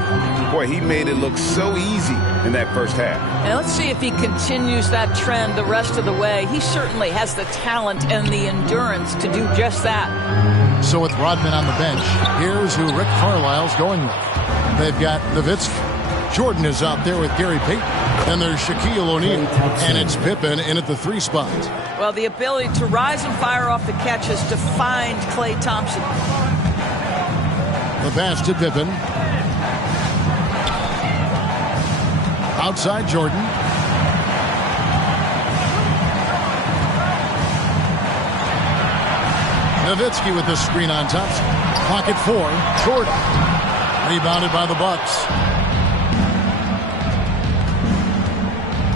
boy, he made it look so easy in that first half. And let's see if he continues that trend the rest of the way. He certainly has the talent and the endurance to do just that. So with Rodman on the bench, here's who Rick Carlisle's going with. They've got Nowitzki. Jordan is out there with Gary Payton. Then there's Shaquille O'Neal. And it's Pippen in at the 3 spot. Well, the ability to rise and fire off the catch has defined Klay Thompson. The pass to Pippen. Outside Jordan. Nowitzki with the screen on Thompson. Clock at 4. Jordan. Rebounded by the Bucks.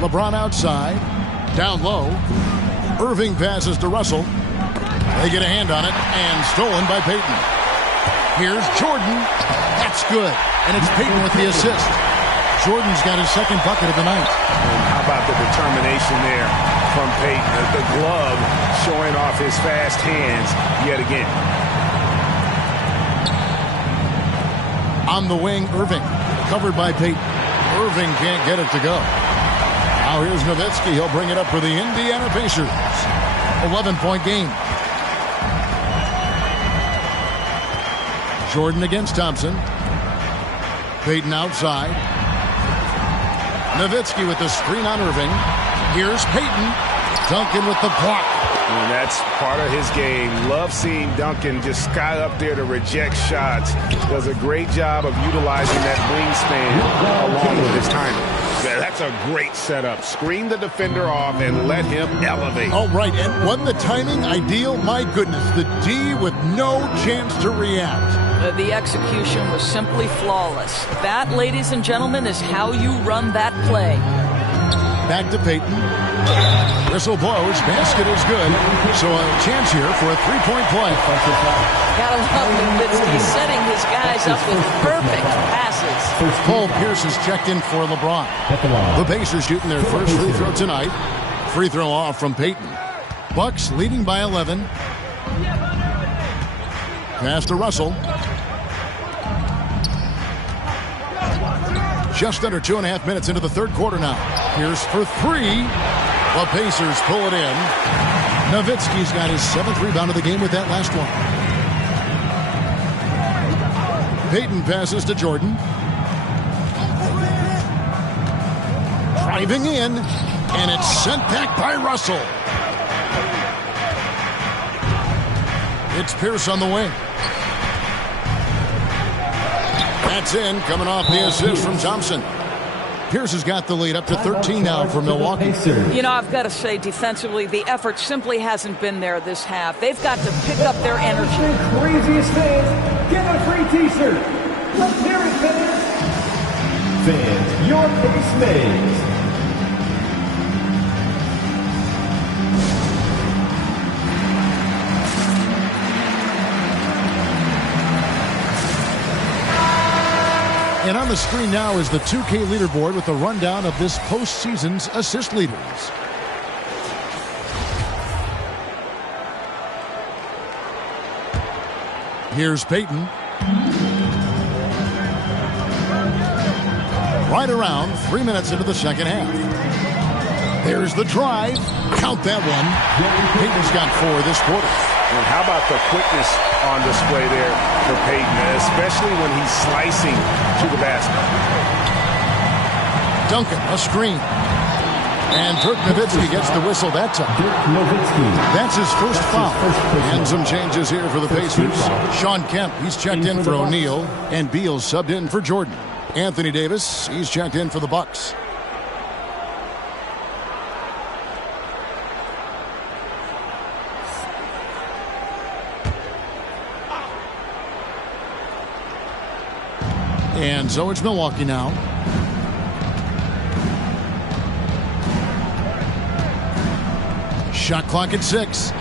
LeBron outside. Down low. Irving passes to Russell. They get a hand on it and stolen by Payton. Here's Jordan. That's good. And it's Payton with the assist. Jordan's got his 2nd bucket of the night. And how about the determination there from Payton? The glove showing off his fast hands yet again. On the wing, Irving. Covered by Payton. Irving can't get it to go. Now here's Nowitzki. He'll bring it up for the Indiana Pacers. 11-point game. Jordan against Thompson. Payton outside. Nowitzki with the screen on Irving. Here's Payton. Duncan with the block. And that's part of his game. Love seeing Duncan just sky up there to reject shots. Does a great job of utilizing that wingspan along with his timing. That's a great setup. Screen the defender off and let him elevate. All right, and wasn't the timing ideal? My goodness, the D with no chance to react. The execution was simply flawless. That, ladies and gentlemen, is how you run that play. Back to Payton. Whistle blows. Basket is good. So a chance here for a three-point play. Gotta love Nowitzki setting his guys up with perfect passes. Paul Pierce is checked in for LeBron. The Pacers shooting their first free throw tonight. Free throw off from Payton. Bucks leading by 11. Pass to Russell. Just under 2.5 minutes into the third quarter now. Pierce for three. The Pacers pull it in. Nowitzki's got his 7th rebound of the game with that last one. Payton passes to Jordan. Driving in. And it's sent back by Russell. It's Pierce on the wing. That's in, coming off the assist from Thompson. Pierce has got the lead up to 13 now for Milwaukee. You know, I've got to say, defensively, the effort simply hasn't been there this half. They've got to pick up their energy. Craziest fans, get a free t-shirt. Let's hear it, fans. Fans, your base mates. And on the screen now is the 2K leaderboard with a rundown of this postseason's assist leaders. Here's Payton. Right around 3 minutes into the second half. There's the drive. Count that one. Payton's got 4 this quarter. And how about the quickness on display there for Payton, especially when he's slicing to the basket. Duncan, a screen. And Dirk Nowitzki gets the whistle that time. That's his first foul. And some changes here for the Pacers. Sean Kemp, he's checked in for O'Neal. And Beal subbed in for Jordan. Anthony Davis, he's checked in for the Bucks. And so it's Milwaukee now. Shot clock at 6.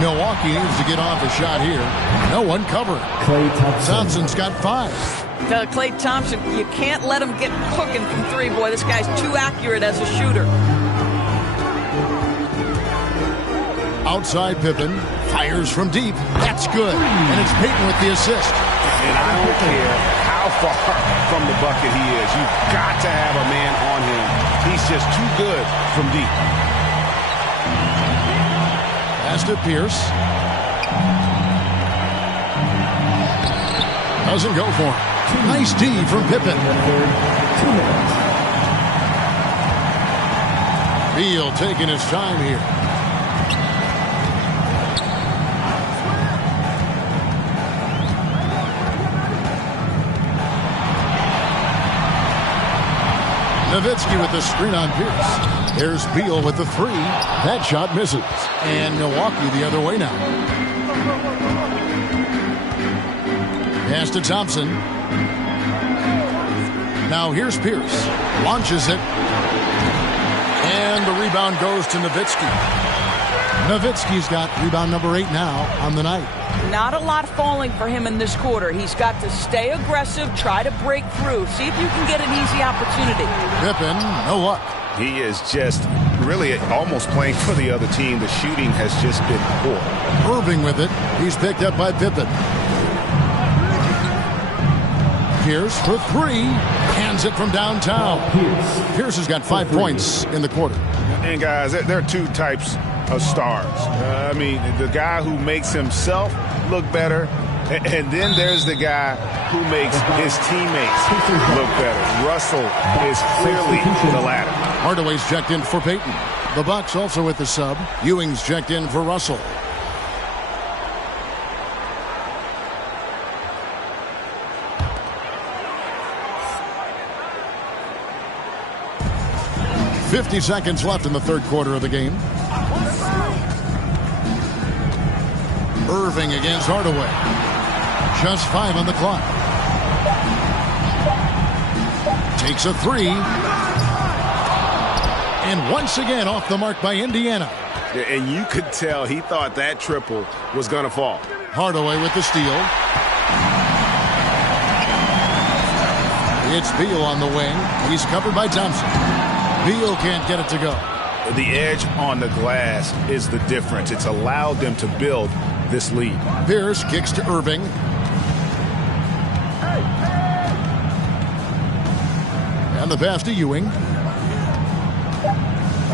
Milwaukee needs to get off a shot here. No one covering. Thompson's got 5. Klay Thompson, you can't let him get cooking from 3, boy. This guy's too accurate as a shooter. Outside Pippen. Fires from deep. That's good. And it's Payton with the assist. And I don't care how far from the bucket he is. You've got to have a man on him. He's just too good from deep. Pass to Pierce. Doesn't go for him. Nice D from Pippen. 2 minutes. Beal taking his time here. Nowitzki with the screen on Pierce. There's Beal with the 3. That shot misses. And Milwaukee the other way now. Pass to Thompson. Now here's Pierce. Launches it. And the rebound goes to Nowitzki. Nowitzki's got rebound number 8 now on the night. Not a lot falling for him in this quarter. He's got to stay aggressive, try to break through, see if you can get an easy opportunity. Pippen, no luck. He is just really almost playing for the other team. The shooting has just been poor. Irving with it. He's picked up by Pippen. Pierce for 3. Hands it from downtown. Pierce has got 5 points in the quarter. And guys, there are 2 types of stars. I mean, the guy who makes himself look better, and then there's the guy who makes his teammates look better. Russell is clearly the latter. Hardaway's checked in for Payton. The Bucks also with the sub. Ewing's checked in for Russell. .50 seconds left in the third quarter of the game. Irving against Hardaway. Just 5 on the clock. Takes a three. And once again off the mark by Indiana. And you could tell he thought that triple was going to fall. Hardaway with the steal. It's Beal on the wing. He's covered by Thompson. Beal can't get it to go. The edge on the glass is the difference. It's allowed them to build this lead. Pierce kicks to Irving. And the pass to Ewing.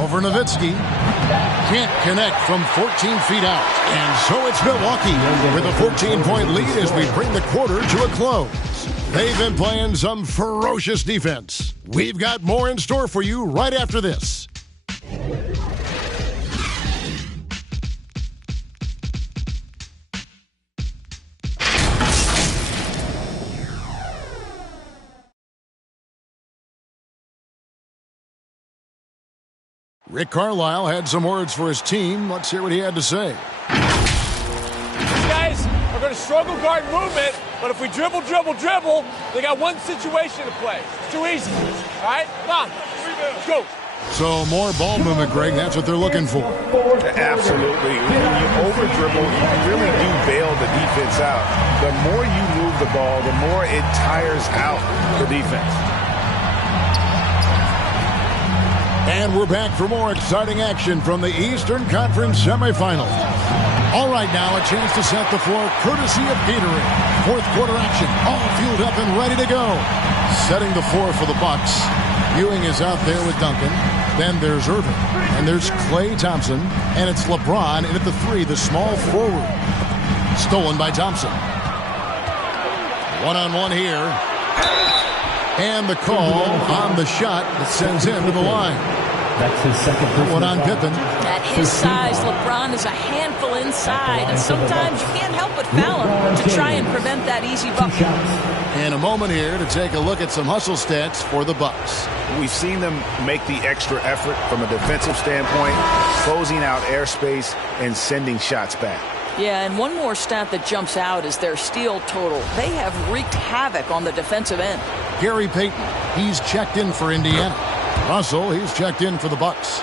Over Nowitzki. Can't connect from 14 feet out. And so it's Milwaukee with a 14-point lead as we bring the quarter to a close. They've been playing some ferocious defense. We've got more in store for you right after this. Rick Carlisle had some words for his team. Let's hear what he had to say. These guys are going to struggle guard movement, but if we dribble, they got one situation to play. It's too easy. All right? Come on. Let's go. So more ball movement, Greg. That's what they're looking for. Absolutely. When you over-dribble, you really do bail the defense out. The more you move the ball, the more it tires out the defense. And we're back for more exciting action from the Eastern Conference Semifinals. All right, now a chance to set the floor courtesy of Gatorade. Fourth quarter action, all fueled up and ready to go. Setting the floor for the Bucks. Ewing is out there with Duncan. Then there's Irving. And there's Klay Thompson. And it's LeBron in at the three, the small forward. Stolen by Thompson. One-on-one here. And the call on the shot that sends him to the line. That's his second one on Pippen. At his size, LeBron is a handful inside, and sometimes you can't help but foul him to try and prevent that easy bucket. And a moment here to take a look at some hustle stats for the Bucks. We've seen them make the extra effort from a defensive standpoint, closing out airspace and sending shots back. Yeah, and one more stat that jumps out is their steal total. They have wreaked havoc on the defensive end. Gary Payton, he's checked in for Indiana. Russell, he's checked in for the Bucks.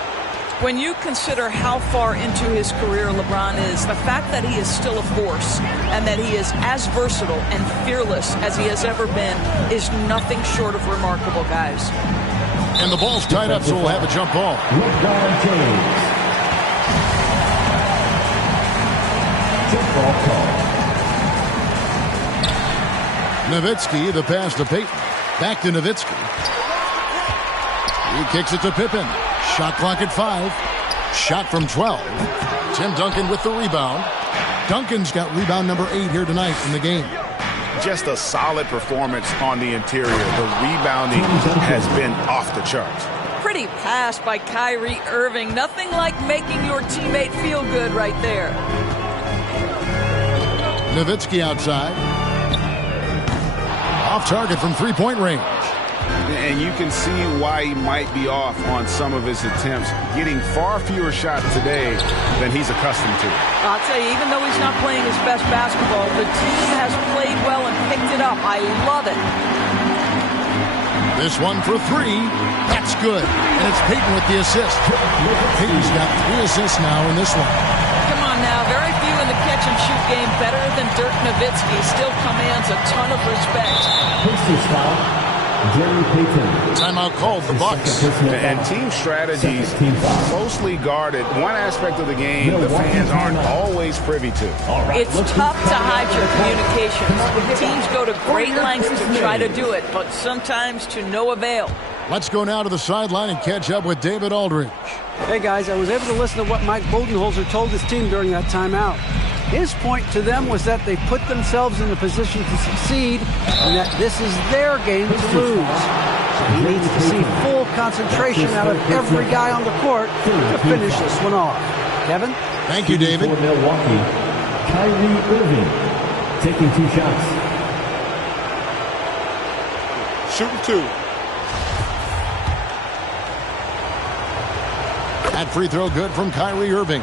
When you consider how far into his career LeBron is, the fact that he is still a force and that he is as versatile and fearless as he has ever been is nothing short of remarkable, guys. And the ball's tied up, so we'll have a jump ball. Nowitzki, the pass to Payton. Back to Nowitzki. He kicks it to Pippen. Shot clock at 5. Shot from 12. Tim Duncan with the rebound. Duncan's got rebound number 8 here tonight in the game. Just a solid performance on the interior. The rebounding has been off the charts. Pretty pass by Kyrie Irving. Nothing like making your teammate feel good right there. Nowitzki outside. Off target from three-point range. And you can see why he might be off on some of his attempts, getting far fewer shots today than he's accustomed to. I'll tell you, even though he's not playing his best basketball, the team has played well and picked it up. I love it. This one for 3. That's good. And it's Payton with the assist. Payton's got 3 assists now in this one. Come on now, very few in the catch-and-shoot game better than Dirk Nowitzki. Still commands a ton of respect. Timeout called the Bucks. And team strategies closely guarded. One aspect of the game the fans aren't always privy to. It's tough to hide your communications. Teams go to great lengths to try to do it, but sometimes to no avail. Let's go now to the sideline and catch up with David Aldridge. Hey guys, I was able to listen to what Mike Budenholzer told his team during that timeout. His point to them was that they put themselves in a position to succeed and that this is their game to lose. So he needs to see full concentration out of every guy on the court to finish this one off. Kevin? Thank you, David. For Milwaukee, Kyrie Irving taking 2 shots. Shooting 2. That free throw good from Kyrie Irving.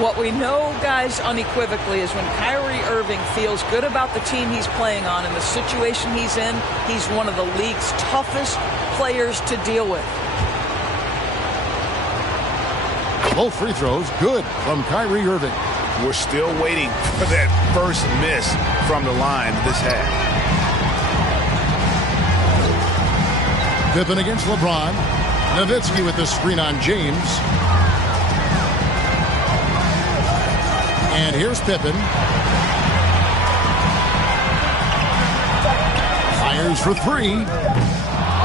What we know, guys, unequivocally is when Kyrie Irving feels good about the team he's playing on and the situation he's in, he's one of the league's toughest players to deal with. Both free throws good from Kyrie Irving. We're still waiting for that first miss from the line this half. Pippen against LeBron. Nowitzki with the screen on James. And here's Pippen. Fires for three.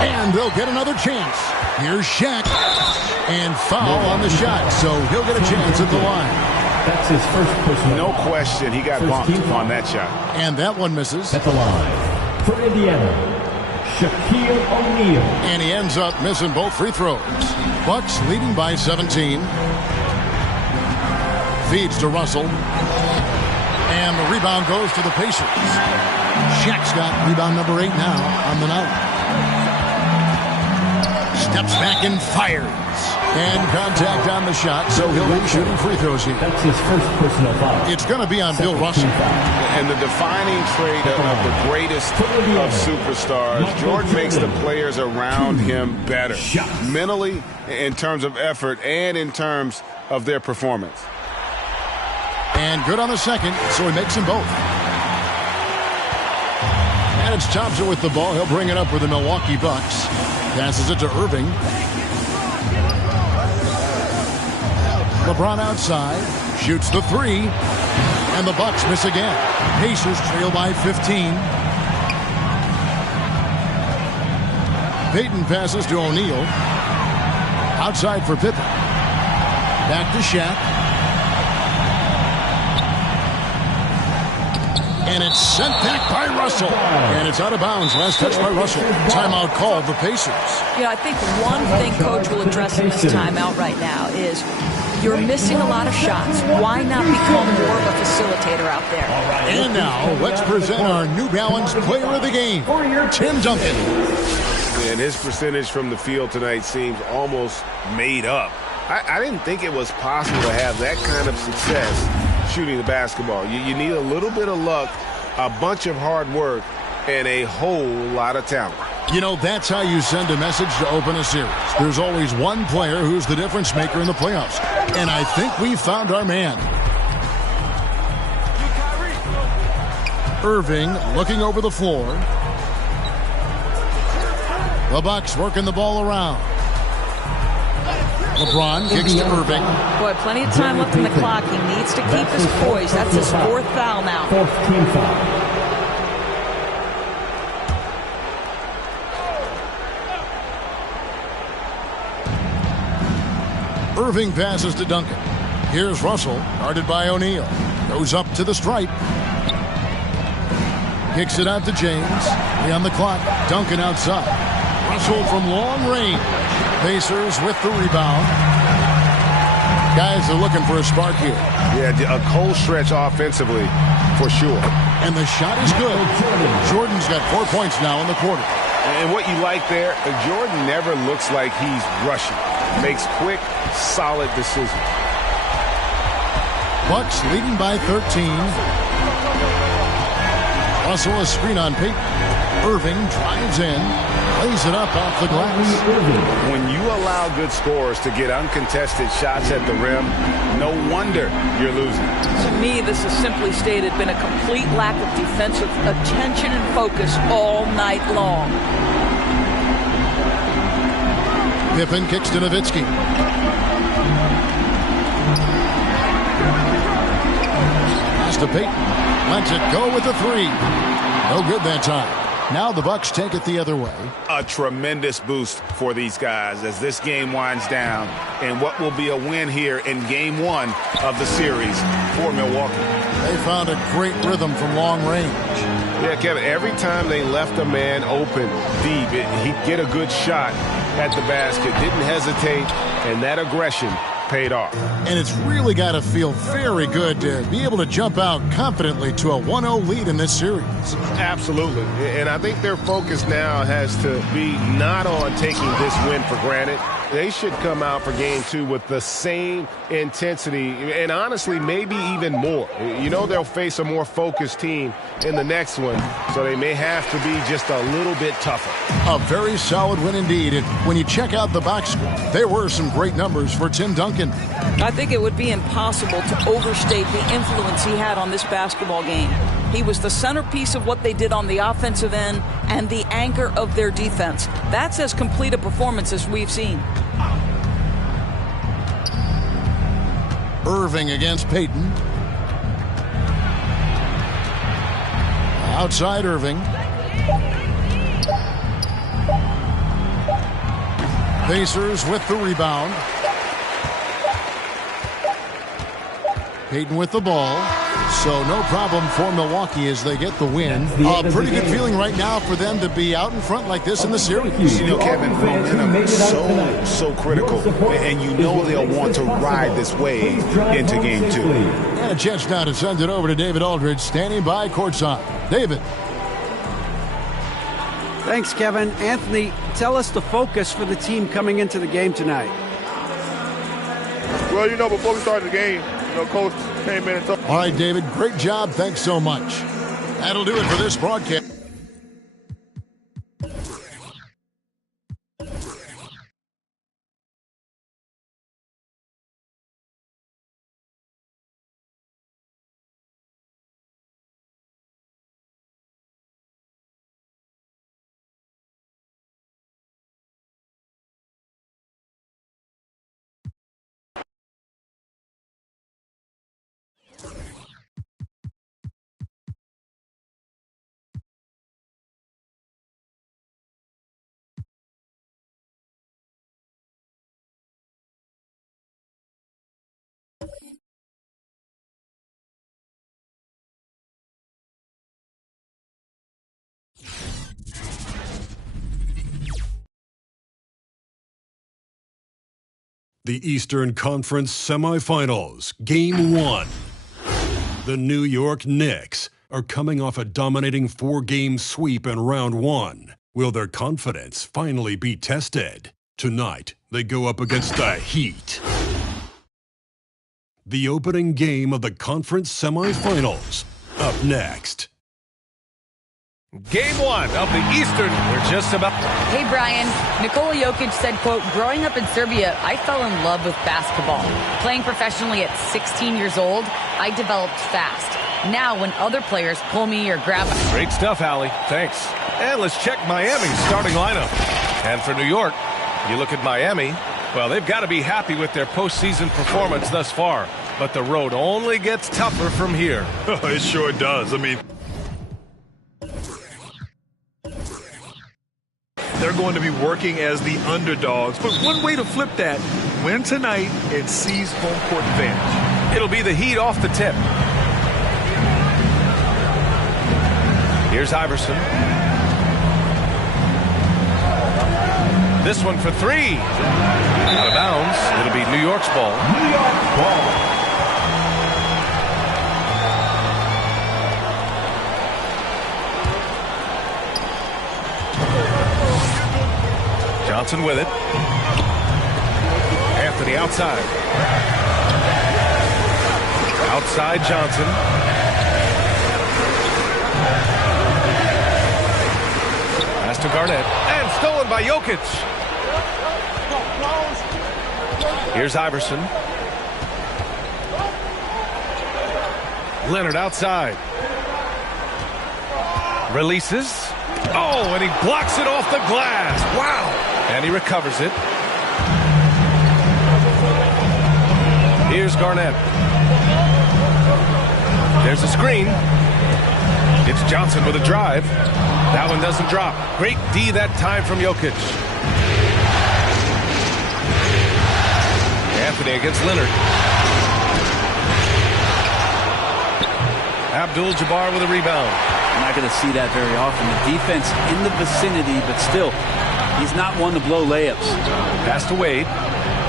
And they'll get another chance. Here's Shaq. And foul on the shot, so he'll get a chance at the line. That's his first personal. No question, he got bumped on that shot. And that one misses. At the line for Indiana, Shaquille O'Neal. And he ends up missing both free throws. Bucks leading by 17. Feeds to Russell. And the rebound goes to the Pacers. Shaq's got rebound number 8 now on the night. Steps back and fires. And contact on the shot, so he'll be shooting free throws here. That's his first personal foul. It's going to be on Bill Russell. And the defining trait of the greatest of superstars, Jordan makes the players around him better. Mentally, in terms of effort, and in terms of their performance. And good on the second, so he makes them both. And it's Thompson with the ball. He'll bring it up for the Milwaukee Bucks. Passes it to Irving. LeBron outside. Shoots the three. And the Bucks miss again. Pacers trail by 15. Payton passes to O'Neal. Outside for Pippen. Back to Shaq. And it's sent back by Russell. And it's out of bounds. Last touch by Russell. Timeout called the Pacers. Yeah, I think one thing Coach will address in this timeout right now is you're missing a lot of shots. Why not become more of a facilitator out there? And now, let's present our New Balance player of the game, Tim Duncan. And his percentage from the field tonight seems almost made up. I didn't think it was possible to have that kind of success shooting the basketball. You need a little bit of luck, a bunch of hard work, and a whole lot of talent. You know, that's how you send a message to open a series. There's always one player who's the difference maker in the playoffs. And I think we found our man. Irving looking over the floor. The Bucks working the ball around. LeBron kicks to Irving. Boy, plenty of time left in the clock. He needs to keep his poise. That's his fourth foul now. Fourth team foul. Irving passes to Duncan. Here's Russell, guarded by O'Neal. Goes up to the stripe. Kicks it out to James. 3 on the clock. Duncan outside. Russell from long range. Pacers with the rebound. Guys are looking for a spark here. Yeah, a cold stretch offensively for sure. And the shot is good. Jordan's got 4 points now in the quarter. And what you like there, Jordan never looks like he's rushing. Makes quick, solid decisions. Bucks leading by 13. Russell a screen on Payton. Irving drives in. Lays it up off the glass. When you allow good scorers to get uncontested shots at the rim, no wonder you're losing. To me, this has simply stated been a complete lack of defensive attention and focus all night long. Pippen kicks to Nowitzki. Pass to Payton. Lets it go with the three. No good that time. Now the Bucks take it the other way. A tremendous boost for these guys as this game winds down and what will be a win here in Game 1 of the series for Milwaukee. They found a great rhythm from long range. Yeah, Kevin, every time they left a man open deep, he'd get a good shot at the basket. Didn't hesitate, and that aggression paid off. And it's really got to feel very good to be able to jump out confidently to a 1-0 lead in this series. Absolutely. And I think their focus now has to be not on taking this win for granted. They should come out for game 2 with the same intensity and honestly maybe even more. You know they'll face a more focused team in the next one, so they may have to be just a little bit tougher. A very solid win indeed. And when you check out the box score, there were some great numbers for Tim Duncan. I think it would be impossible to overstate the influence he had on this basketball game. He was the centerpiece of what they did on the offensive end and the anchor of their defense. That's as complete a performance as we've seen. Irving against Payton. Outside Irving. Pacers with the rebound. Payton with the ball. So no problem for Milwaukee as they get the win. A pretty good feeling right now for them to be out in front like this in the series. You know, Kevin, momentum is so critical, and you know they'll want to ride this wave into game 2. And a chance now to send it over to David Aldridge, standing by courtside. David. Thanks, Kevin. Anthony, tell us the focus for the team coming into the game tonight. Well, you know, before we started the game, Coach came in and told. All right, David, great job. Thanks so much. That'll do it for this broadcast. The Eastern Conference Semifinals, Game 1. The New York Knicks are coming off a dominating 4-game sweep in Round 1. Will their confidence finally be tested? Tonight, they go up against the Heat. The opening game of the conference semifinals, up next. Game 1 of the Eastern. We're just about... Hey, Brian. Nikola Jokic said, quote, growing up in Serbia, I fell in love with basketball. Playing professionally at 16 years old, I developed fast. Now, when other players pull me or grab... Great stuff, Allie. Thanks. And let's check Miami's starting lineup. And for New York, you look at Miami, well, they've got to be happy with their postseason performance thus far. But the road only gets tougher from here. It sure does. I mean... They're going to be working as the underdogs. But one way to flip that, win tonight and seize home court advantage. It'll be the Heat off the tip. Here's Iverson. This one for 3. Out of bounds. It'll be New York's ball. New York ball. Johnson with it. Anthony outside. Outside Johnson. Pass to Garnett. And stolen by Jokic. Here's Iverson. Leonard outside. Releases. Oh, and he blocks it off the glass. Wow. And he recovers it. Here's Garnett. There's a screen. It's Johnson with a drive. That one doesn't drop. Great D that time from Jokic. Anthony against Leonard. Abdul-Jabbar with a rebound. I'm not going to see that very often. The defense in the vicinity, but still, he's not one to blow layups. Pass to Wade.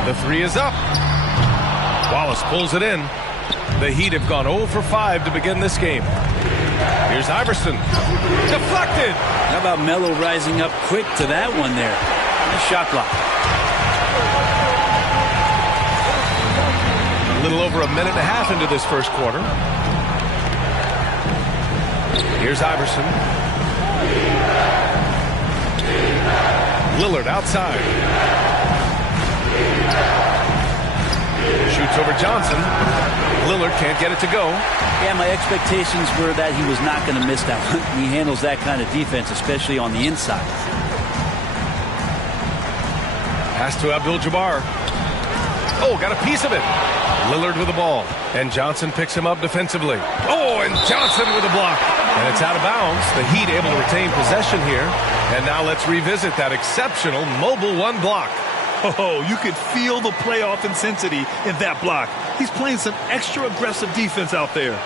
The 3 is up. Wallace pulls it in. The Heat have gone 0 for 5 to begin this game. Here's Iverson. Deflected. How about Melo rising up quick to that one there? Nice shot block. A little over a minute and a half into this first quarter. Here's Iverson. Lillard outside. Shoots over Johnson. Lillard can't get it to go. Yeah, my expectations were that he was not going to miss that one. He handles that kind of defense, especially on the inside. Pass to Abdul-Jabbar. Oh, got a piece of it. Lillard with the ball. And Johnson picks him up defensively. Oh, and Johnson with a block. And it's out of bounds. The Heat able to retain possession here. And now let's revisit that exceptional mobile one block. Oh, you could feel the playoff intensity in that block. He's playing some extra aggressive defense out there.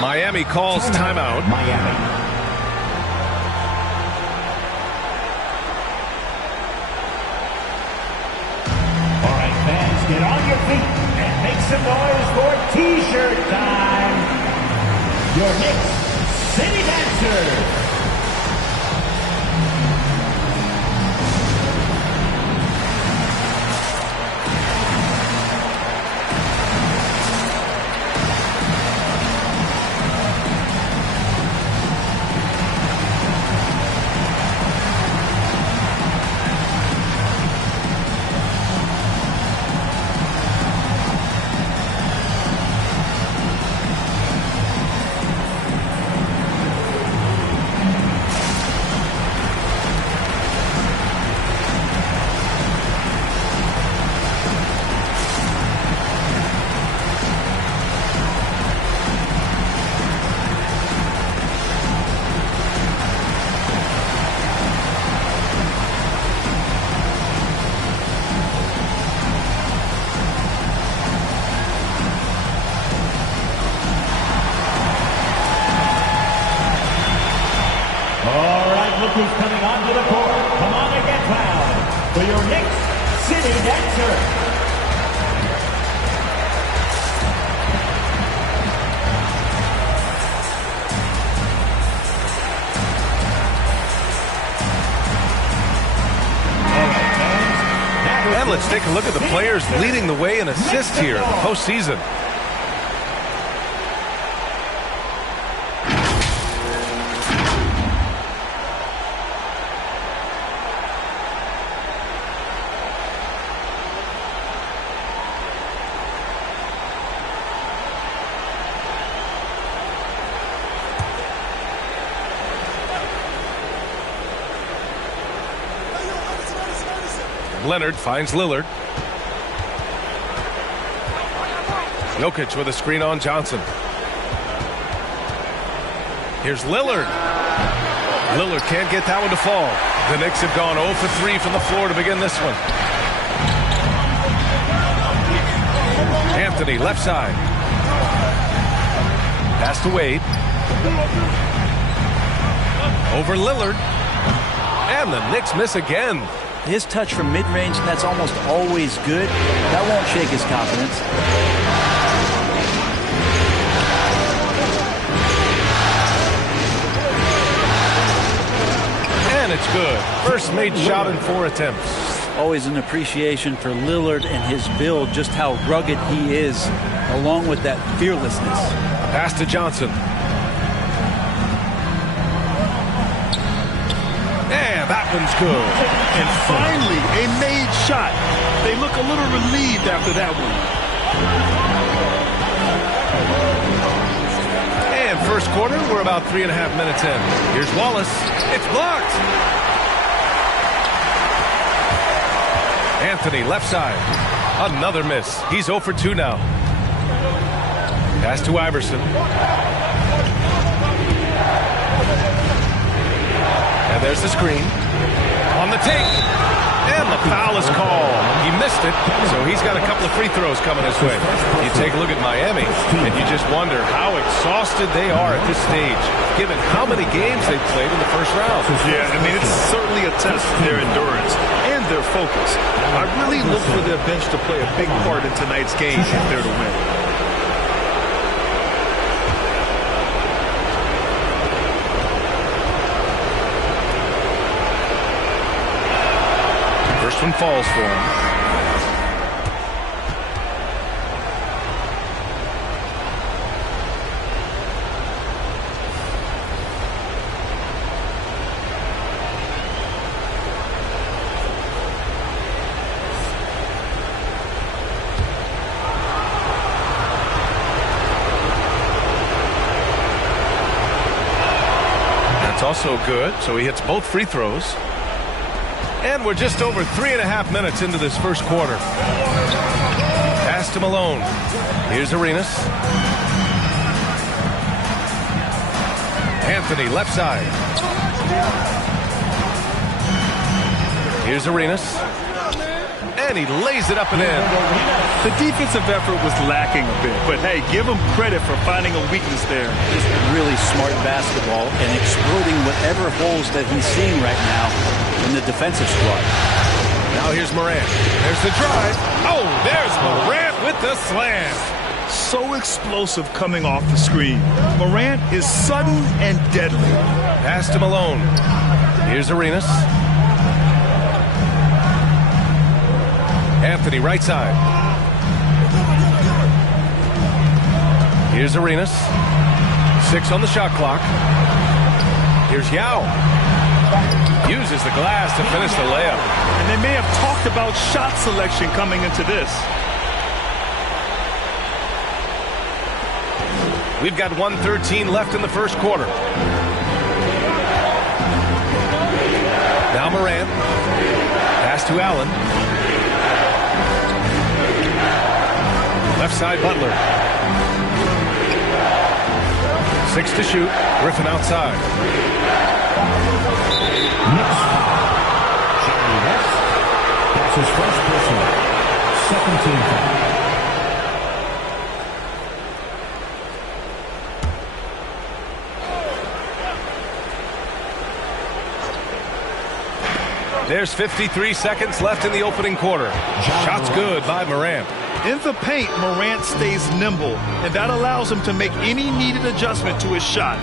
Miami calls timeout. Miami. All right, fans, get on your feet and make some noise for T-shirt time. Your Knicks City Dancers. Who's coming onto the court? Come on and get fouled for your Knicks City Dancer. And let's take a look at the players leading the way in assists here in the postseason. Leonard finds Lillard. Jokic with a screen on Johnson. Here's Lillard. Lillard can't get that one to fall. The Knicks have gone 0 for 3 from the floor to begin this one. Anthony, left side. Pass to Wade. Over Lillard. And the Knicks miss again. His touch from mid-range, that's almost always good. That won't shake his confidence. And it's good. First made shot in 4 attempts. Always an appreciation for Lillard and his build, just how rugged he is, along with that fearlessness. Pass to Johnson. And that one's good. And finally, a made shot. They look a little relieved after that one. And first quarter, we're about 3.5 minutes in. Here's Wallace. It's blocked. Anthony, left side. Another miss. He's 0 for 2 now. Pass to Iverson. And there's the screen. On the take. And the foul is called. He missed it, so he's got a couple of free throws coming his way. You take a look at Miami, and you just wonder how exhausted they are at this stage, given how many games they've played in the first round. Yeah, I mean, it's certainly a test of their endurance and their focus. I really look for their bench to play a big part in tonight's game if they're to win. First one falls for him. That's also good, so he hits both free throws. And we're just over 3.5 minutes into this first quarter. Pass to Malone. Here's Arenas. Anthony, left side. Here's Arenas. And he lays it up and in. The defensive effort was lacking a bit, but hey, give him credit for finding a weakness there. Just really smart basketball and exploiting whatever holes that he's seeing right now in the defensive squad. Now here's Morant. There's the drive. Oh, there's Morant with the slam. So explosive coming off the screen. Morant is sudden and deadly. Pass to Malone. Here's Arenas. Anthony, right side. Here's Arenas. 6 on the shot clock. Here's Yao. Uses the glass to finish the layup. And they may have talked about shot selection coming into this. We've got 1:13 left in the first quarter. Now Morant. Pass to Allen. Left side, Butler. 6 to shoot. Griffin outside. Next foul. Jerry West. That's his first personal. Second team foul. There's 53 seconds left in the opening quarter. Shot's good by Morant. In the paint, Morant stays nimble, and that allows him to make any needed adjustment to his shot.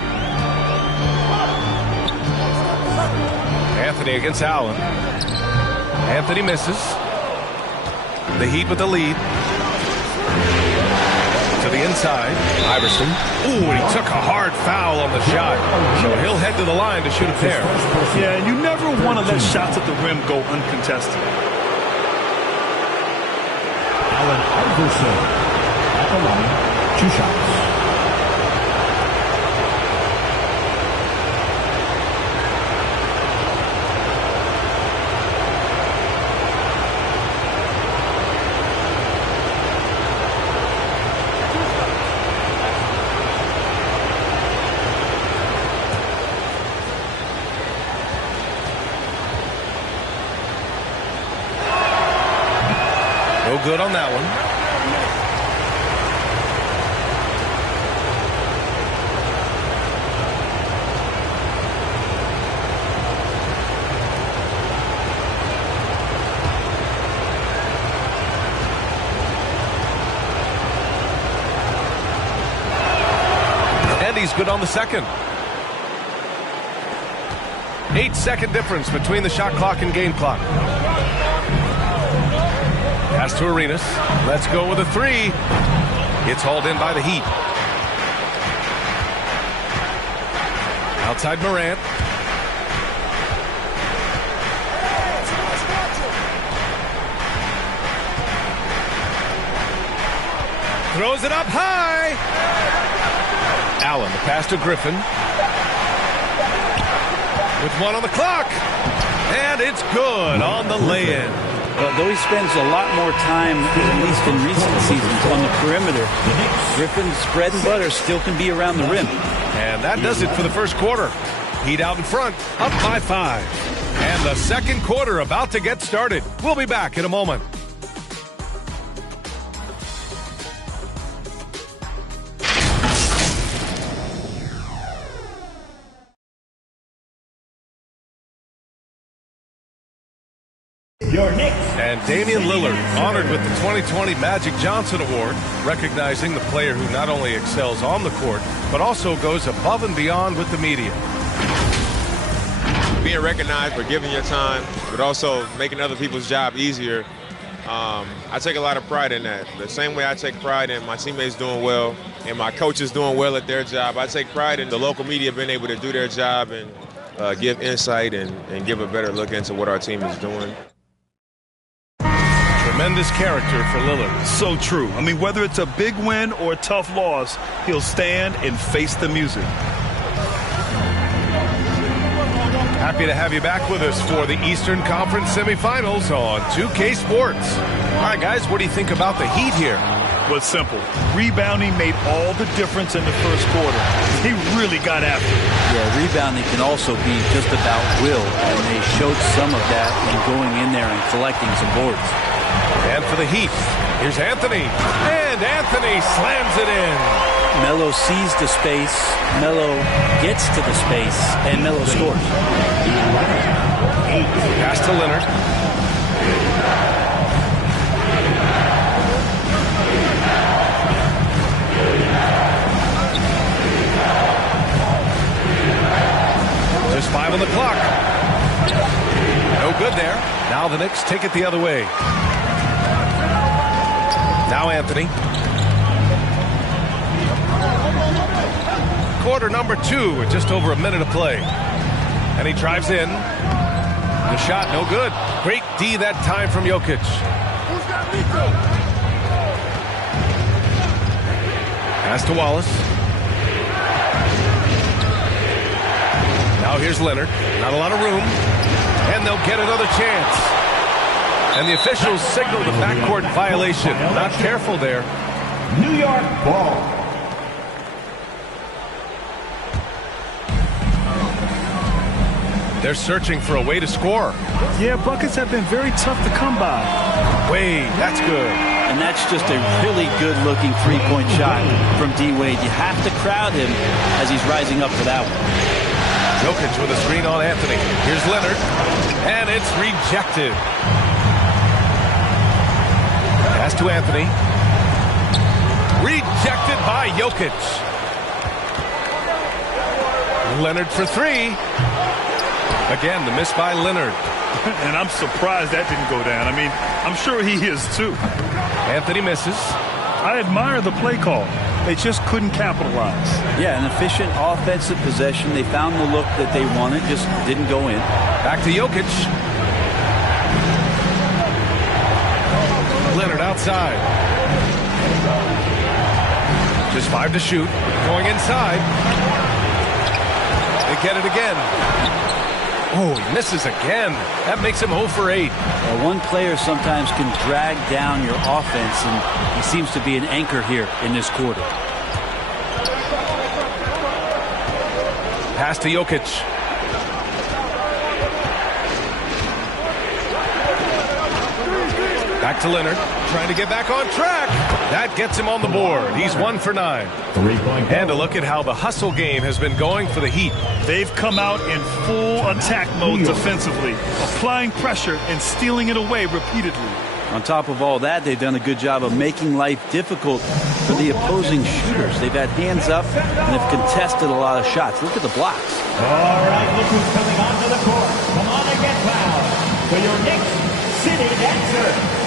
Anthony against Allen. Anthony misses. The Heat with the lead. To the inside. Iverson. Ooh, and he took a hard foul on the shot. So he'll head to the line to shoot a pair. Yeah, and you never want to let shots at the rim go uncontested. Allen Iverson at the line. 2 shots. No good on that one. And he's good on the second. 8-second difference between the shot clock and game clock. Pass to Arenas. Let's go with a 3. It's hauled in by the Heat. Outside Morant. Throws it up high. Allen, the pass to Griffin. With 1 on the clock. And it's good on the lay-in. But though he spends a lot more time, at least in recent seasons, on the perimeter, Griffin's bread and butter still can be around the rim. And that does it for the first quarter. Heat out in front, up by 5. And the second quarter about to get started. We'll be back in a moment. your Knicks. And Damian Lillard honored with the 2020 Magic Johnson Award, recognizing the player who not only excels on the court, but also goes above and beyond with the media. Being recognized for giving your time, but also making other people's job easier, I take a lot of pride in that. The same way I take pride in my teammates doing well and my coaches doing well at their job, I take pride in the local media being able to do their job and give insight and give a better look into what our team is doing. Tremendous character for Lillard. So true. I mean, whether it's a big win or a tough loss, he'll stand and face the music. Happy to have you back with us for the Eastern Conference Semifinals on 2K Sports. All right, guys, what do you think about the Heat here? Well, it's simple. Rebounding made all the difference in the first quarter. He really got after it. Yeah, rebounding can also be just about will, and they showed some of that in going in there and collecting some boards. And for the Heat, here's Anthony. And Anthony slams it in. Melo sees the space, Melo gets to the space, and Melo scores. Pass to Leonard. Just 5 on the clock. No good there. Now the Knicks take it the other way. Now Anthony. Quarter number 2 with just over a minute to play. And he drives in. The shot no good. Great D that time from Jokic. Pass to Wallace. Now here's Leonard. Not a lot of room. And they'll get another chance. And the officials signal the backcourt violation. Not careful there. New York ball. They're searching for a way to score. Yeah, buckets have been very tough to come by. Wade, that's good. And that's just a really good-looking three-point shot from D-Wade. You have to crowd him as he's rising up for that one. Jokic with a screen on Anthony. Here's Leonard. And it's rejected. Pass to Anthony. Rejected by Jokic. Leonard for 3. Again, the miss by Leonard. And I'm surprised that didn't go down. I mean, I'm sure he is too. Anthony misses. I admire the play call. They just couldn't capitalize. Yeah, an efficient offensive possession. They found the look that they wanted, just didn't go in. Back to Jokic. Leonard outside. Just 5 to shoot. Going inside. They get it again. Oh, he misses again. That makes him 0 for 8. One player sometimes can drag down your offense, and he seems to be an anchor here in this quarter. Pass to Jokic. Back to Leonard, trying to get back on track. That gets him on the board. He's 1 for 9. And a look at how the hustle game has been going for the Heat. They've come out in full attack mode defensively, applying pressure and stealing it away repeatedly. On top of all that, they've done a good job of making life difficult for the opposing shooters. They've had hands up and have contested a lot of shots. Look at the blocks. All right, look who's coming onto the court. Come on and get fouled for your Knicks City Dancer.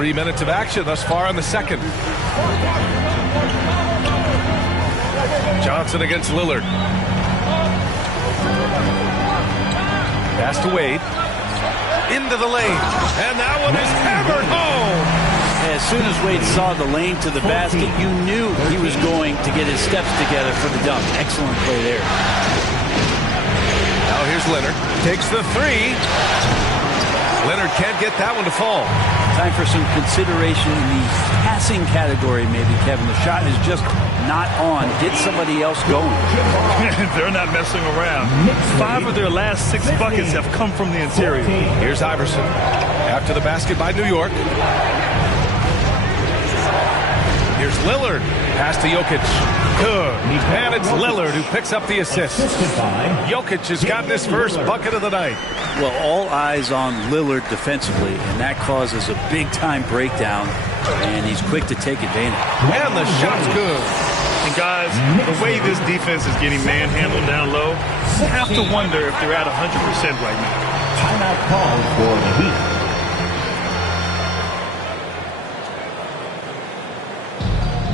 3 minutes of action thus far in the second. Johnson against Lillard. Pass to Wade. Into the lane. And that one is hammered home. As soon as Wade saw the lane to the basket, you knew he was going to get his steps together for the dunk. Excellent play there. Now here's Leonard. Takes the three. Leonard can't get that one to fall. Time for some consideration in the passing category, maybe, Kevin. The shot is just not on. Get somebody else going. They're not messing around. 5 of their last 6 buckets have come from the interior. Here's Iverson. After the basket by New York. Here's Lillard. Pass to Jokic. Good. And it's Lillard who picks up the assist. Jokic has gotten his first bucket of the night. Well, all eyes on Lillard defensively, and that causes a big-time breakdown, and he's quick to take advantage. And the shot's good. And guys, the way this defense is getting manhandled down low, you have to wonder if they're at 100% right now. Timeout called for the Heat.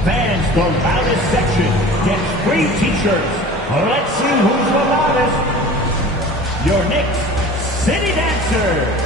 Fans, the loudest section gets free t-shirts. Let's see who's the loudest. Your Knicks City Dancers.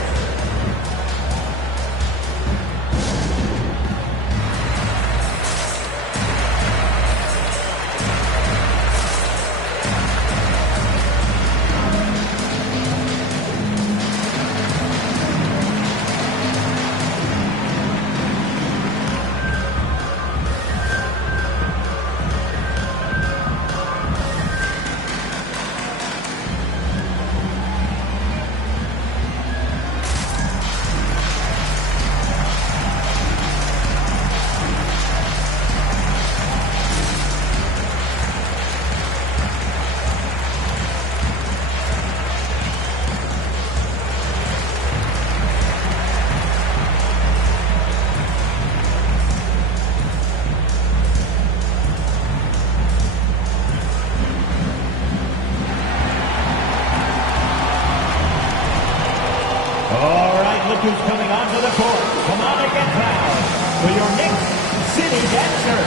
Who's coming onto the court? Come on and get down for your Knicks City Dancer.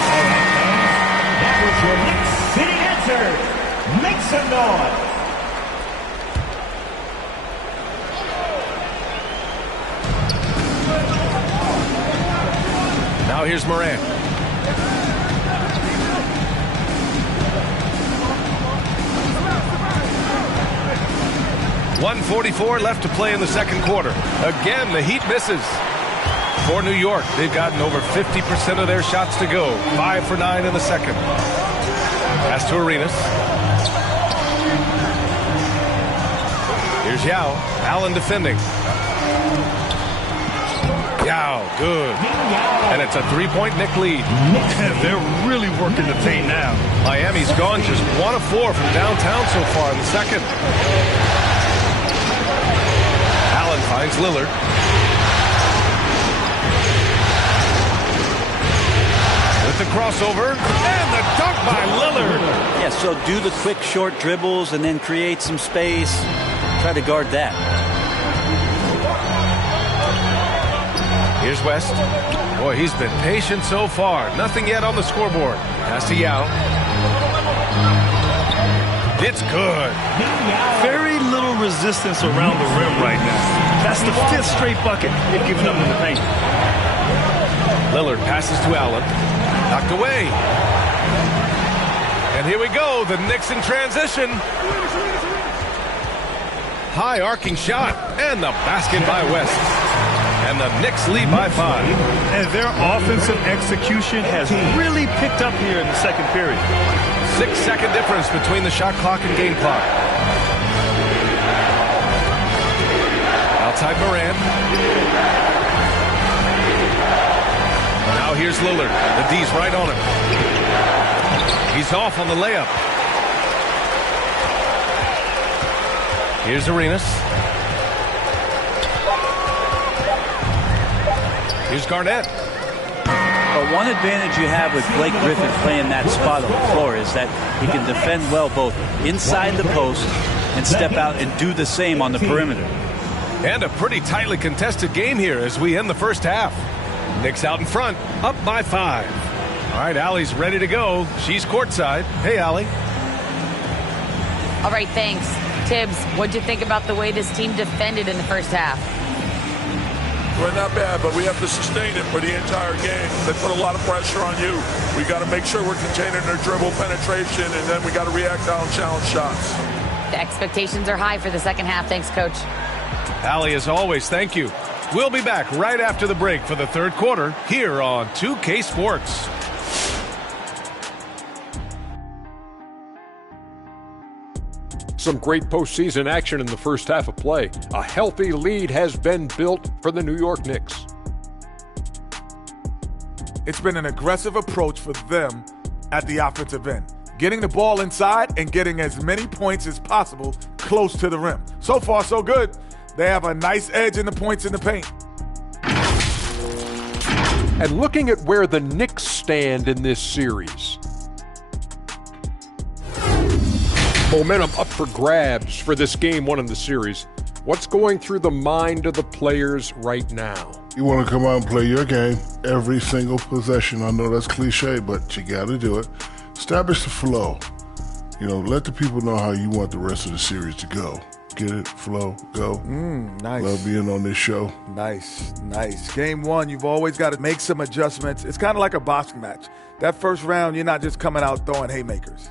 All right, fans, that was your Knicks City Dancer. Make some noise. Now here's Morant. 1:44 left to play in the second quarter. Again, the Heat misses. For New York, they've gotten over 50% of their shots to go. 5 for 9 in the second. Pass to Arenas. Here's Yao. Allen defending. Yao, good. And it's a 3-point Knick lead. They're really working the paint now. Miami's gone just 1 of 4 from downtown so far in the second. Allen finds Lillard. With the crossover and the dunk by Lillard. Yeah, so do the quick short dribbles and then create some space. Try to guard that. Here's West. Boy, he's been patient so far. Nothing yet on the scoreboard. Pass to Yao. It's good. Very little resistance around the rim right now. That's the 5th straight bucket they've given up in the paint. Lillard passes to Allen. Knocked away. And here we go. The Knicks in transition. High arcing shot. And the basket by West. And the Knicks lead by 5. And their offensive execution has really picked up here in the second period. 6-second difference between the shot clock and game clock. Outside Morant. Now here's Lillard. The D's right on him. He's off on the layup. Here's Arenas. Here's Garnett. But one advantage you have with Blake Griffin playing that spot on the floor is that he can defend well both inside the post and step out and do the same on the perimeter. And a pretty tightly contested game here as we end the first half. Knicks out in front, up by 5. All right, Allie's ready to go. She's courtside. Hey, Allie. All right, thanks. Tibbs, what'd you think about the way this team defended in the first half? Well, not bad, but we have to sustain it for the entire game. They put a lot of pressure on you. We got to make sure we're containing their dribble penetration, and then we got to react on challenge shots. The expectations are high for the second half. Thanks, Coach. Allie, as always, thank you. We'll be back right after the break for the third quarter here on 2K Sports. Some great postseason action in the first half of play. A healthy lead has been built for the New York Knicks. It's been an aggressive approach for them at the offensive end, getting the ball inside and getting as many points as possible close to the rim. So far, so good. They have a nice edge in the points in the paint. And looking at where the Knicks stand in this series, momentum up for grabs for this game 1 in the series. What's going through the mind of the players right now? You want to come out and play your game every single possession. I know that's cliche, but you got to do it. Establish the flow. Let the people know how you want the rest of the series to go. Get it, flow, go. Nice. Love being on this show. Nice. Game 1, you've always got to make some adjustments. It's kind of like a boxing match. That first round, you're not just coming out throwing haymakers.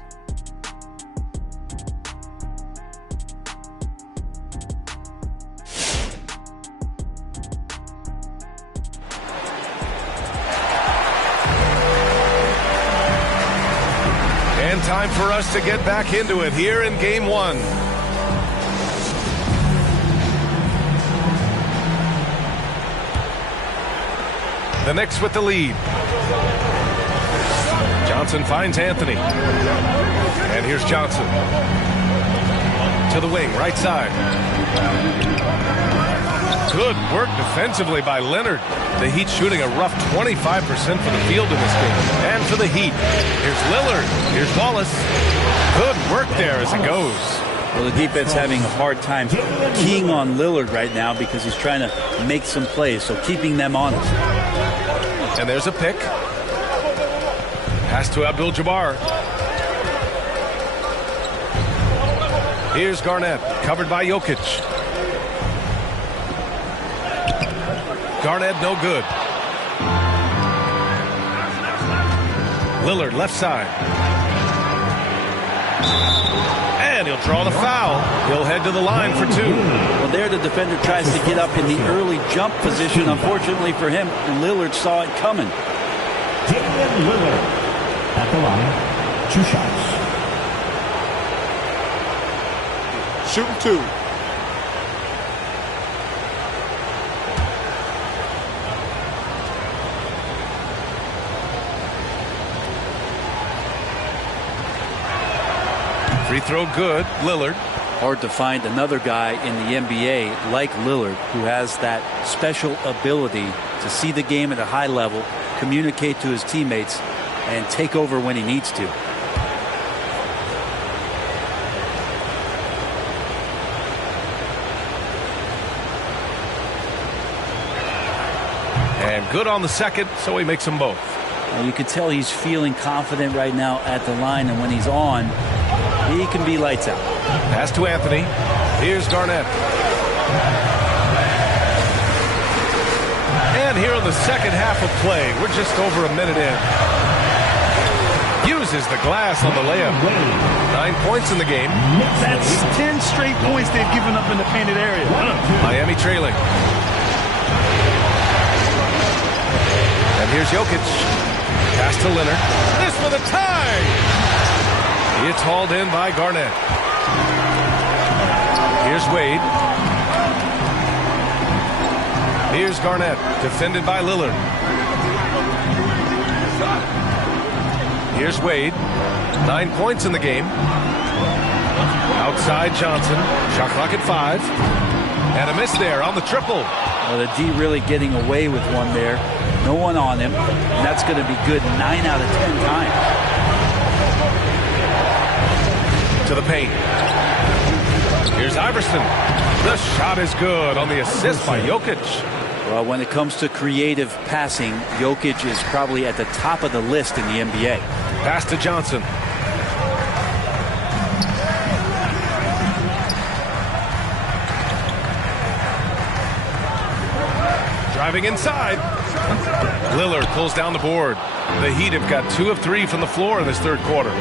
Time for us to get back into it here in game 1. The Knicks with the lead. Johnson finds Anthony. And here's Johnson. To the wing, right side. Good work defensively by Leonard. The Heat shooting a rough 25% for the field in this game. And for the Heat, here's Lillard. Here's Wallace. Good work there as it goes. Well, the defense having a hard time keying on Lillard right now because he's trying to make some plays, so keeping them honest. And there's a pick. Pass to Abdul-Jabbar. Here's Garnett, covered by Jokic. Garnett, no good. Lillard, left side. And he'll draw the foul. He'll head to the line for 2. Well, there the defender tries to get up in the early jump position. Unfortunately for him, Lillard saw it coming. Damian Lillard at the line. 2 shots. Shooting 2. Free throw good. Lillard. Hard to find another guy in the NBA like Lillard who has that special ability to see the game at a high level, communicate to his teammates, and take over when he needs to. And good on the second, so he makes them both. You can tell he's feeling confident right now at the line, and when he's on, he can be lights out. Pass to Anthony. Here's Garnett. And here in the second half of play, we're just over a minute in. Uses the glass on the layup. 9 points in the game. That's 10 straight points they've given up in the painted area. Miami trailing. And here's Jokic. Pass to Leonard. This for the tie. It's hauled in by Garnett. Here's Wade. Here's Garnett, defended by Lillard. Here's Wade. 9 points in the game. Outside Johnson. Shot clock at 5. And a miss there on the triple. Well, the D really getting away with one there. No one on him. And that's going to be good 9 out of 10 times. To the paint. Here's Iverson. The shot is good on the assist by Jokic. Well, when it comes to creative passing, Jokic is probably at the top of the list in the NBA. Pass to Johnson. Driving inside. Lillard pulls down the board. The Heat have got 2 of 3 from the floor in this third quarter.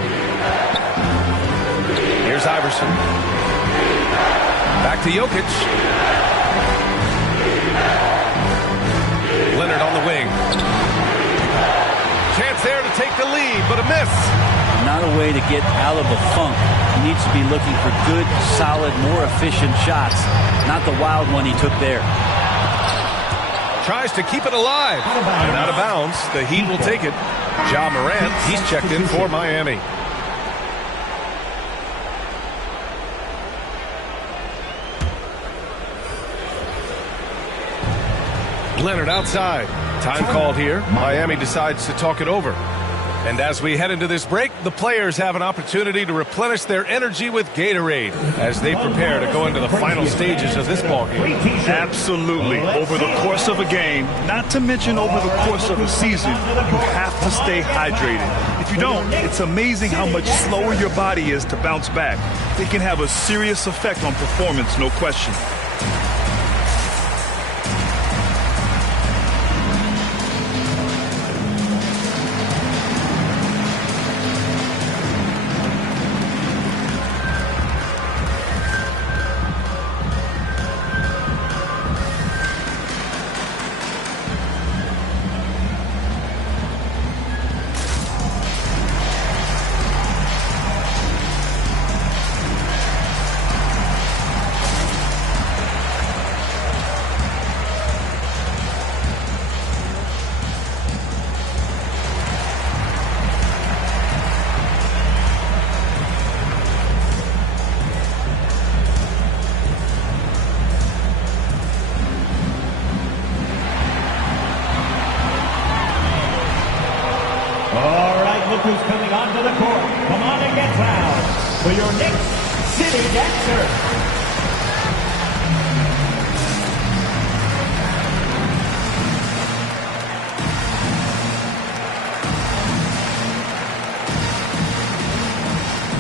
Here's Iverson. Back to Jokic. Leonard on the wing. Chance there to take the lead, but a miss. Not a way to get out of a funk. He needs to be looking for good, solid, more efficient shots, not the wild one he took there. Tries to keep it alive. And out of bounds. The Heat will take it. Ja Morant, he's checked in for Miami. Leonard outside. Time called here. Miami decides to talk it over. And as we head into this break, the players have an opportunity to replenish their energy with Gatorade as they prepare to go into the final stages of this ballgame. Absolutely. Over the course of a game, not to mention over the course of a season, you have to stay hydrated. If you don't, it's amazing how much slower your body is to bounce back. It can have a serious effect on performance, no question. Who's coming onto the court. Come on and get down for your next city dancer.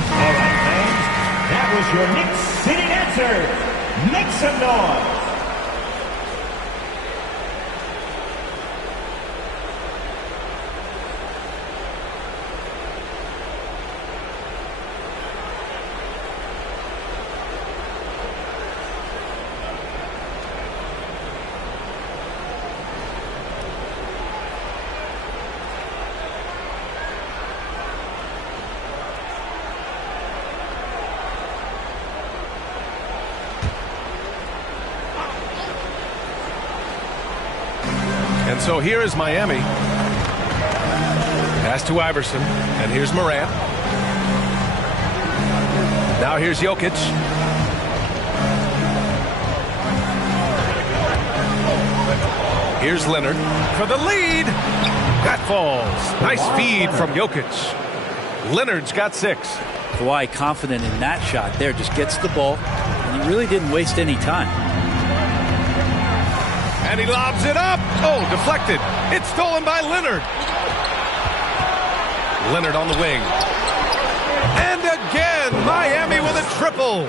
All right, fans, that was your next city dancer. Make some noise. And so here is Miami. Pass to Iverson. And here's Morant. Now here's Jokic. Here's Leonard for the lead. That falls. Nice feed from Jokic. Leonard's got 6. Kawhi confident in that shot there. Just gets the ball. And he really didn't waste any time. And he lobs it up. Oh, deflected. It's stolen by Leonard. Leonard on the wing. And again, Miami with a triple.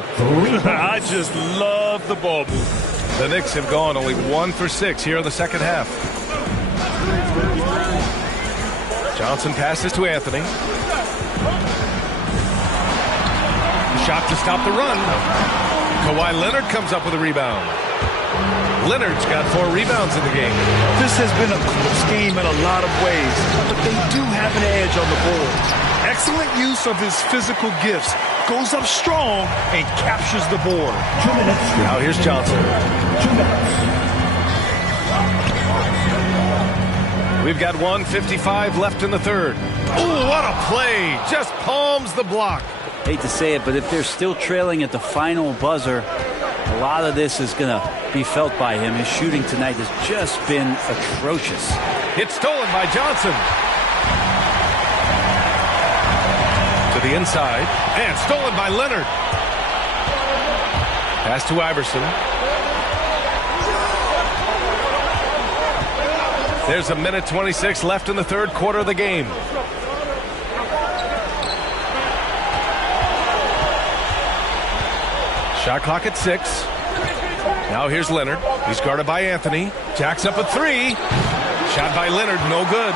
I just love the ball move. The Knicks have gone only 1 for 6 here in the second half. Johnson passes to Anthony. The shot to stop the run. Kawhi Leonard comes up with a rebound. Leonard's got 4 rebounds in the game. This has been a close game in a lot of ways, but they do have an edge on the board. Excellent use of his physical gifts. Goes up strong and captures the board. 2 minutes. Now here's Johnson. 2 minutes. We've got 1:55 left in the third. Ooh, what a play. Just palms the block. Hate to say it, but if they're still trailing at the final buzzer, a lot of this is going to be felt by him. His shooting tonight has just been atrocious. It's stolen by Johnson. To the inside. And stolen by Leonard. Pass to Iverson. There's a minute 26 left in the third quarter of the game. Shot clock at 6. Now here's Leonard. He's guarded by Anthony. Jacks up a 3. Shot by Leonard, no good.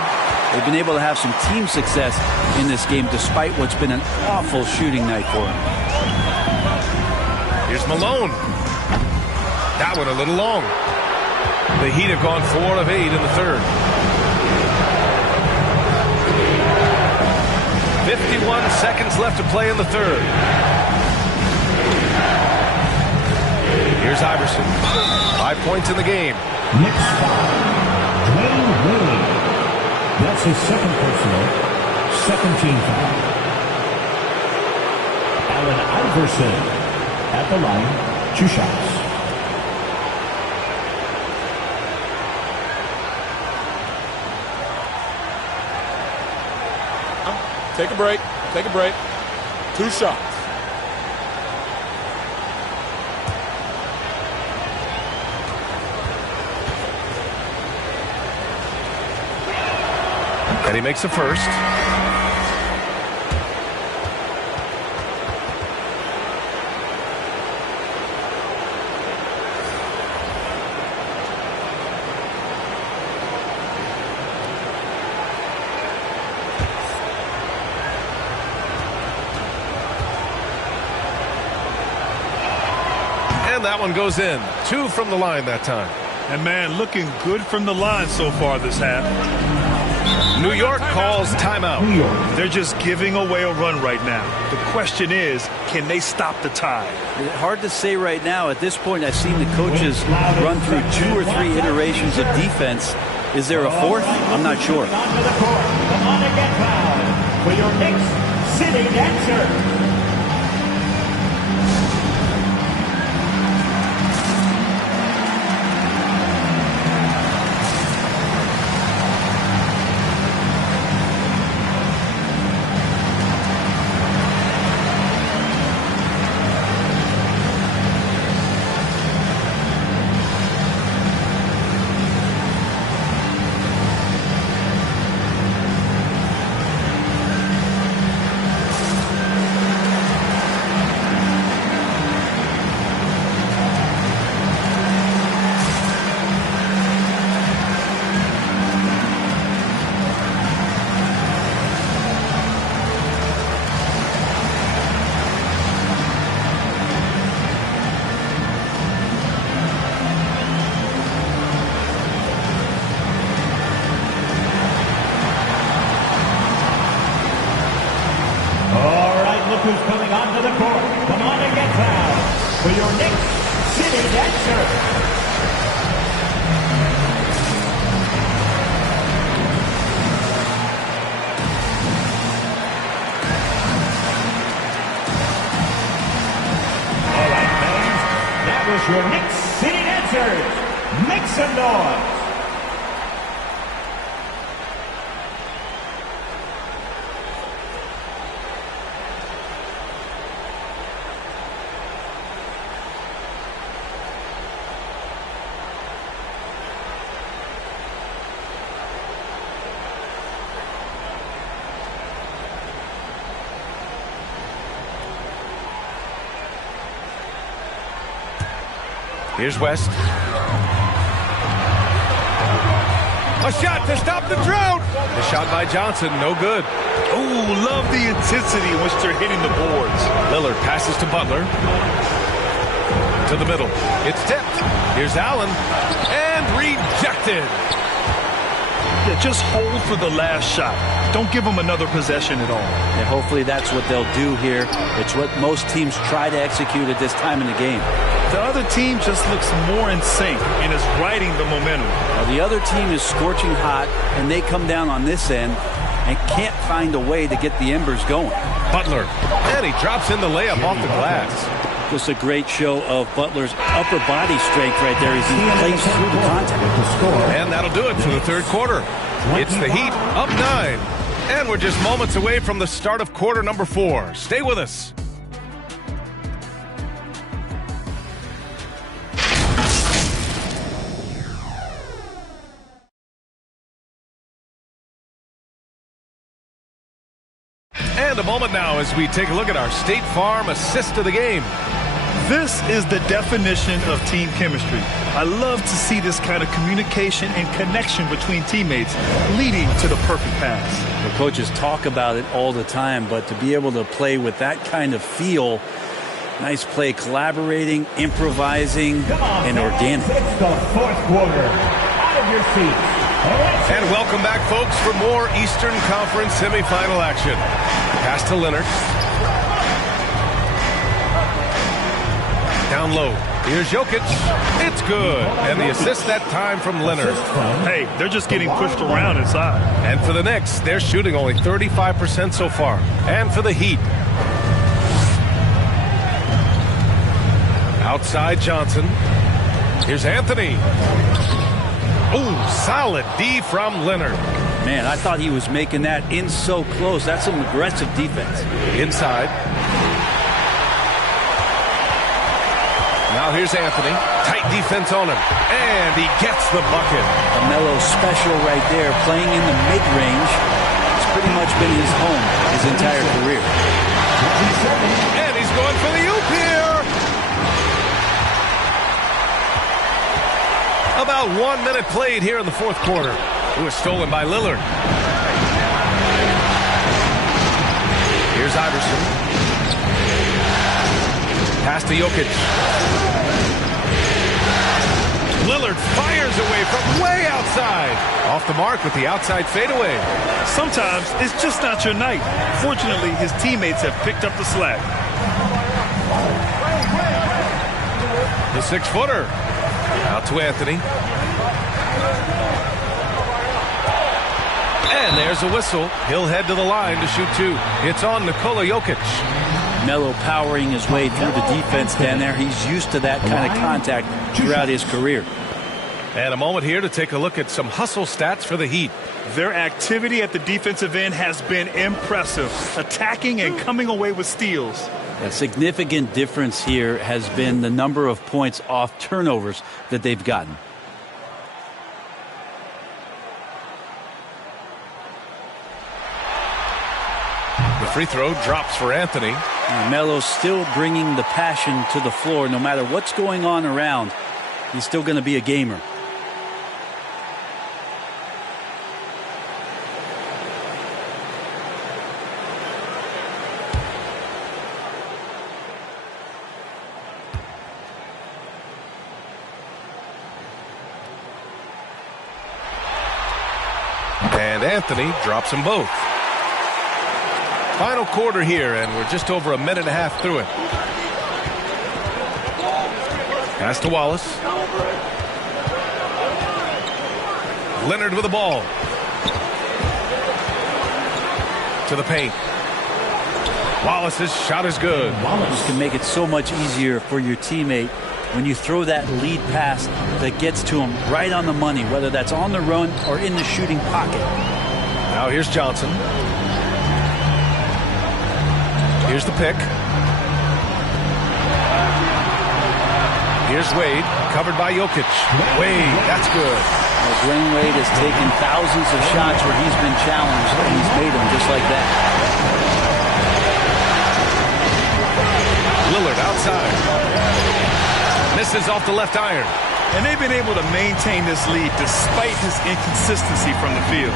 They've been able to have some team success in this game despite what's been an awful shooting night for them. Here's Malone. That one a little long. The Heat have gone 4 of 8 in the third. 51 seconds left to play in the third. Here's Iverson. 5 points in the game. Next foul, Dwayne Wade. That's his second personal, second team foul. Allen Iverson at the line, 2 shots. Take a break. Take a break. 2 shots. And he makes the first. And that one goes in. 2 from the line that time. And man, looking good from the line so far this half. New York calls timeout. They're just giving away a run right now. The question is, can they stop the tide? Hard to say right now. At this point, I've seen the coaches run through 2 or 3 iterations of defense. Is there a fourth? I'm not sure. Come on and get fouled for your Knicks City Dancer. Who's coming onto the court? Come on and get fouled for your Knicks City Dancer. All right, fans, that was your Knicks City Dancers. Make some noise. Here's West. A shot to stop the drought. The shot by Johnson, no good. Oh, love the intensity in which they're hitting the boards. Lillard passes to Butler. To the middle. It's tipped. Here's Allen. And rejected. Yeah, just hold for the last shot. Don't give them another possession at all. And hopefully that's what they'll do here. It's what most teams try to execute at this time in the game. The other team just looks more in sync and is riding the momentum. Now, the other team is scorching hot, and they come down on this end and can't find a way to get the embers going. Butler. And he drops in the layup off the glass. Just a great show of Butler's upper body strength right there as he plays through the contact. And that'll do it for the third quarter. It's the Heat up 9. And we're just moments away from the start of quarter number 4. Stay with us. And a moment now as we take a look at our State Farm assist of the game. This is the definition of team chemistry. I love to see this kind of communication and connection between teammates leading to the perfect pass. The coaches talk about it all the time, but to be able to play with that kind of feel, nice play, collaborating, improvising, and organic. It's the fourth quarter. Out of your seats. And welcome back, folks, for more Eastern Conference semifinal action. Pass to Leonard. Down low. Here's Jokic. It's good. And the assist that time from Leonard. Hey, they're just getting pushed around inside. And for the Knicks, they're shooting only 35% so far. And for the Heat, outside Johnson. Here's Anthony. Oh, solid D from Leonard. Man, I thought he was making that in so close. That's some aggressive defense. Inside. Now here's Anthony. Tight defense on him. And he gets the bucket. A Melo special right there, playing in the mid-range. It's pretty much been his home his entire career. And he's going for the oop here. About 1 minute played here in the fourth quarter. It was stolen by Lillard. Here's Iverson. Pass to Jokic. Lillard fires away from way outside. Off the mark with the outside fadeaway. Sometimes it's just not your night. Fortunately, his teammates have picked up the slack. The 6-footer. Out to Anthony. And there's a whistle. He'll head to the line to shoot two. It's on Nikola Jokic. Melo powering his way through the defense down there. He's used to that kind of contact throughout his career. And a moment here to take a look at some hustle stats for the Heat. Their activity at the defensive end has been impressive, attacking and coming away with steals. A significant difference here has been the number of points off turnovers that they've gotten. The free throw drops for Anthony. And Melo's still bringing the passion to the floor. No matter what's going on around, he's still going to be a gamer. And Anthony drops them both. Final quarter here, and we're just over a minute and a half through it. Pass to Wallace. Leonard with the ball. To the paint. Wallace's shot is good. Wallace can make it so much easier for your teammate when you throw that lead pass that gets to him right on the money, whether that's on the run or in the shooting pocket. Now here's Johnson. Here's the pick. Here's Wade, covered by Jokic. Wade, that's good. Well, Dwayne Wade has taken thousands of shots where he's been challenged, and he's made them just like that. Lillard outside. Misses off the left iron. And they've been able to maintain this lead despite his inconsistency from the field.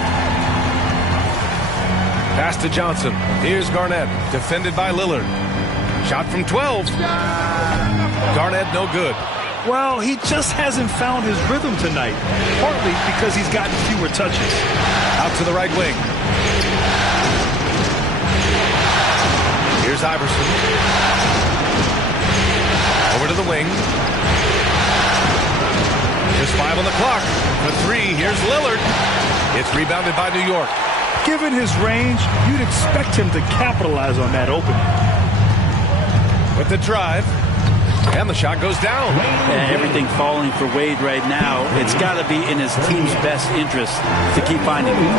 Pass to Johnson. Here's Garnett, defended by Lillard. Shot from 12. Garnett no good. Well, he just hasn't found his rhythm tonight, partly because he's gotten fewer touches. Out to the right wing. Here's Iverson. Over to the wing. Just 5 on the clock. For 3, here's Lillard. It's rebounded by New York. Given his range, you'd expect him to capitalize on that opening. With the drive, and the shot goes down. And everything falling for Wade right now. It's got to be in his team's best interest to keep finding him.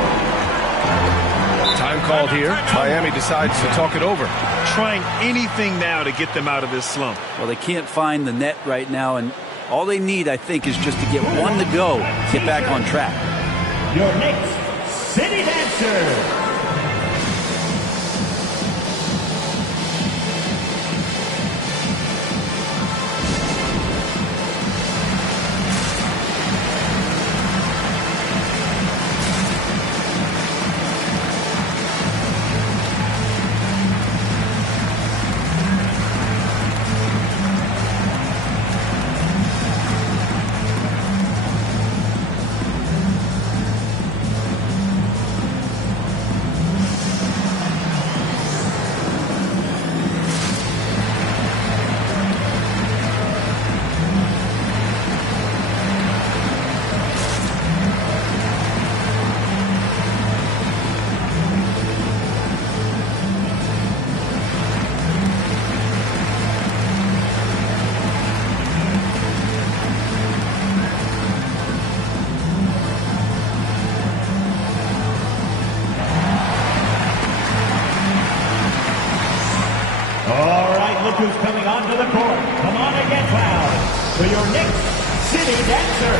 Time called here. Miami decides to talk it over. Trying anything now to get them out of this slump. Well, they can't find the net right now, and all they need, I think, is just to get one to go, get back on track. Your next City Dancer. for your next city dancer.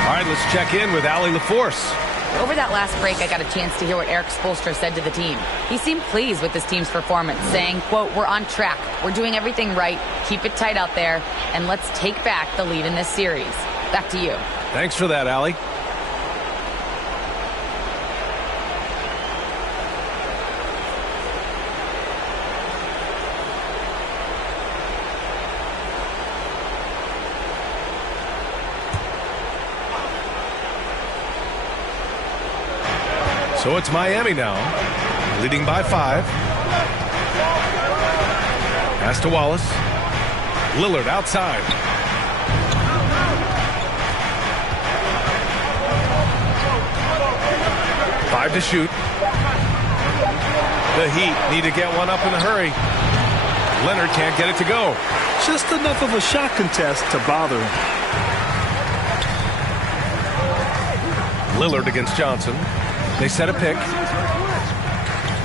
All right, let's check in with Allie Leforce. Over that last break, I got a chance to hear what Eric Spoelstra said to the team. He seemed pleased with his team's performance, saying, quote, "We're on track. We're doing everything right. Keep it tight out there, and let's take back the lead in this series." Back to you. Thanks for that, Allie. So it's Miami now, leading by 5. Pass to Wallace. Lillard outside. Five to shoot. The Heat need to get one up in a hurry. Leonard can't get it to go. Just enough of a shot contest to bother him. Lillard against Johnson. They set a pick.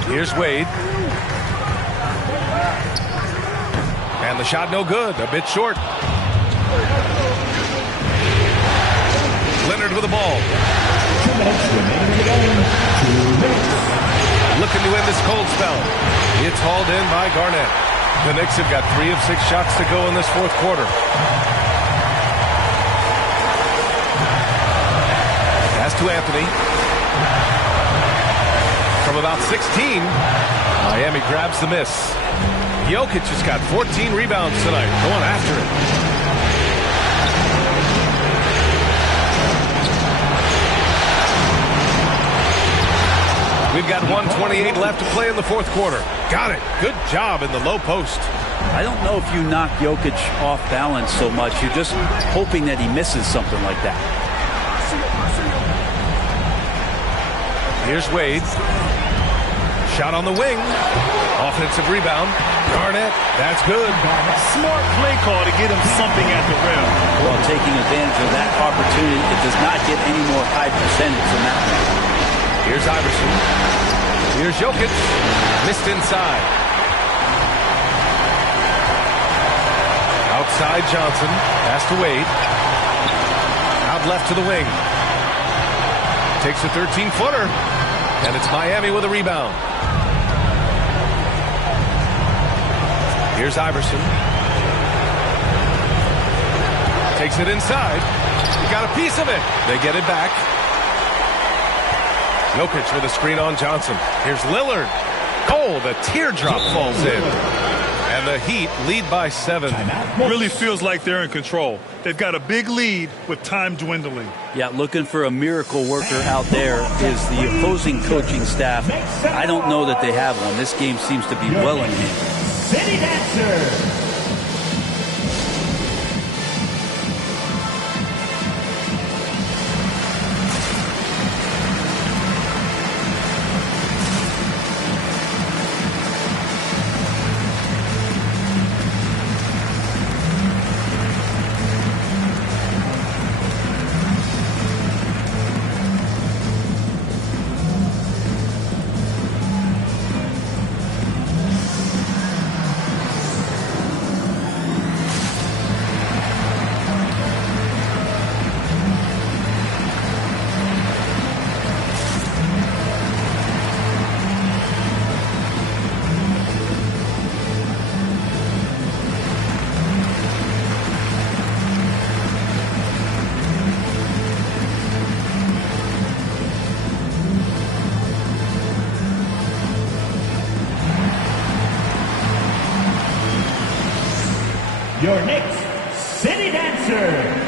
Here's Wade. And the shot no good. A bit short. Leonard with the ball. 2 minutes remaining in the game. 2 minutes. Looking to end this cold spell. It's hauled in by Garnett. The Knicks have got 3 of 6 shots to go in this fourth quarter. Pass to Anthony. From about 16, Miami grabs the miss. Jokic has got 14 rebounds tonight, going after it. We've got 1:28 left to play in the fourth quarter. Got it. Good job in the low post. I don't know if you knock Jokic off balance so much. You're just hoping that he misses something like that. Here's Wade. Shot on the wing. Offensive rebound. Garnett. That's good. Smart play call to get him something at the rim. While taking advantage of that opportunity, it does not get any more high percentage than that one. Here's Iverson. Here's Jokic. Missed inside. Outside Johnson. Pass to Wade. Out left to the wing. Takes a 13-footer. And it's Miami with a rebound. Here's Iverson. Takes it inside. Got a piece of it. They get it back. Jokic with a screen on Johnson. Here's Lillard. Oh, the teardrop falls in. And the Heat lead by 7. Really feels like they're in control. They've got a big lead with time dwindling. Yeah, looking for a miracle worker out there is the opposing coaching staff. I don't know that they have one. This game seems to be well in hand. City dancer. Your next city dancer.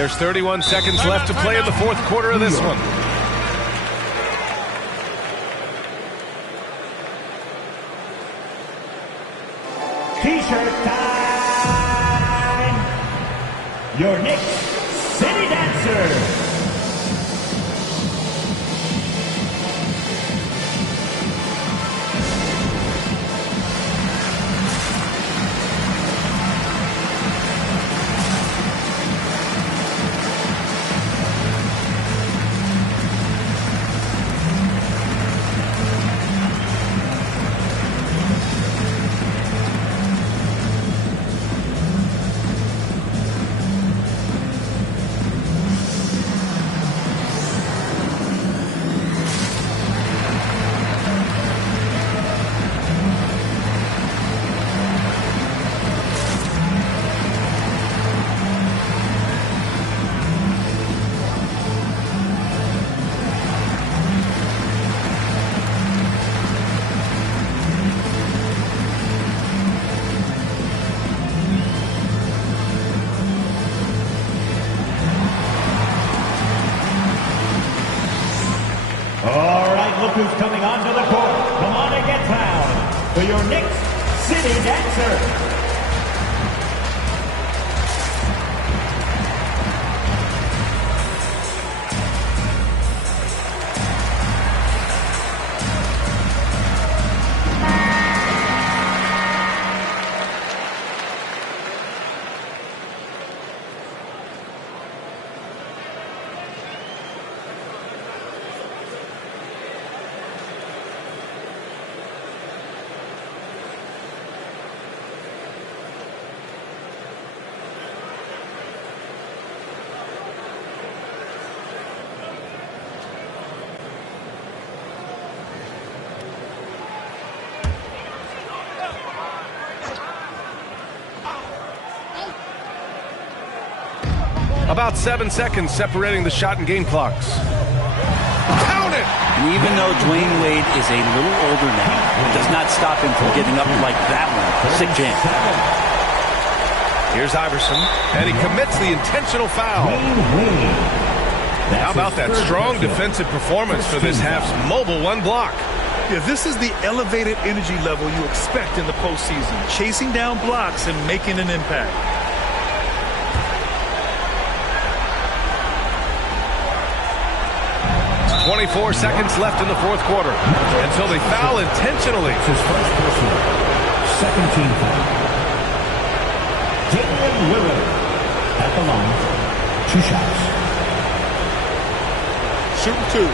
There's 31 seconds left to play in the fourth quarter of this one. T-shirt time. Your Knicks City Dancer. Look who's coming onto the court. Come on and get down for your Knicks City Dancer. About 7 seconds separating the shot and game clocks. Count it! And even though Dwayne Wade is a little older now, it does not stop him from getting up like that one. Sick jam. Here's Iverson, and he commits the intentional foul. How about that strong defensive performance for this half's mobile one block? Yeah, this is the elevated energy level you expect in the postseason. Chasing down blocks and making an impact. 24 seconds left in the fourth quarter until they foul intentionally. It's his first personal. Second team foul. Damian Lillard at the line. 2 shots. Shooting 2.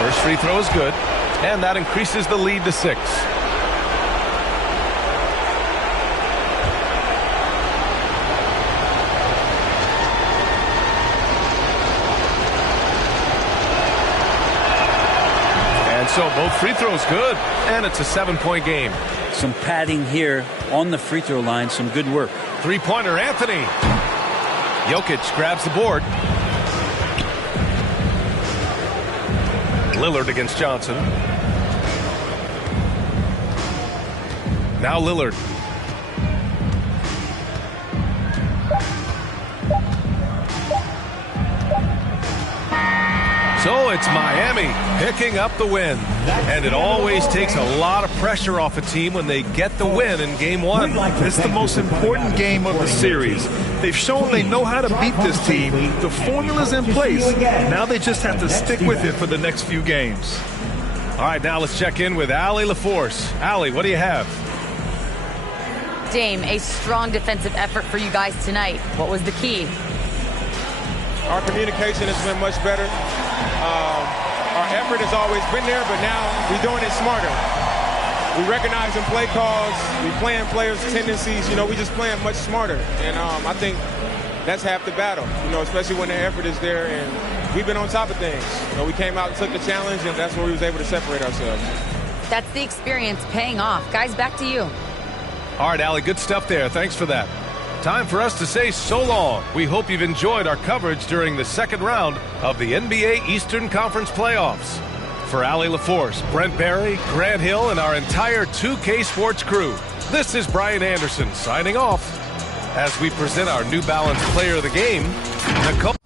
First free throw is good. And that increases the lead to 6. And so both free throws good. And it's a 7-point game. Some padding here on the free throw line. Some good work. Three-pointer, Anthony. Jokic grabs the board. Lillard against Johnson. Now Lillard. So it's Miami picking up the win. And it always takes a lot of pressure off a team when they get the win in Game 1. It's the most important game of the series. They've shown they know how to beat this team. The formula's in place. Now they just have to stick with it for the next few games. All right, now let's check in with Allie Leforce. Allie, what do you have? Dame, a strong defensive effort for you guys tonight. What was the key? Our communication has been much better. Our effort has always been there, but now we're doing it smarter. We recognizing play calls. We playing players' tendencies. You know, we just playing much smarter. And I think that's half the battle, you know, especially when the effort is there. And we've been on top of things. You know, we came out and took the challenge, and that's where we was able to separate ourselves. That's the experience paying off. Guys, back to you. All right, Allie, good stuff there. Thanks for that. time for us to say so long. We hope you've enjoyed our coverage during the second round of the NBA Eastern Conference Playoffs. For Allie Leforce, Brent Barry, Grant Hill, and our entire 2K Sports crew, this is Brian Anderson signing off as we present our New Balance Player of the Game, Nicole.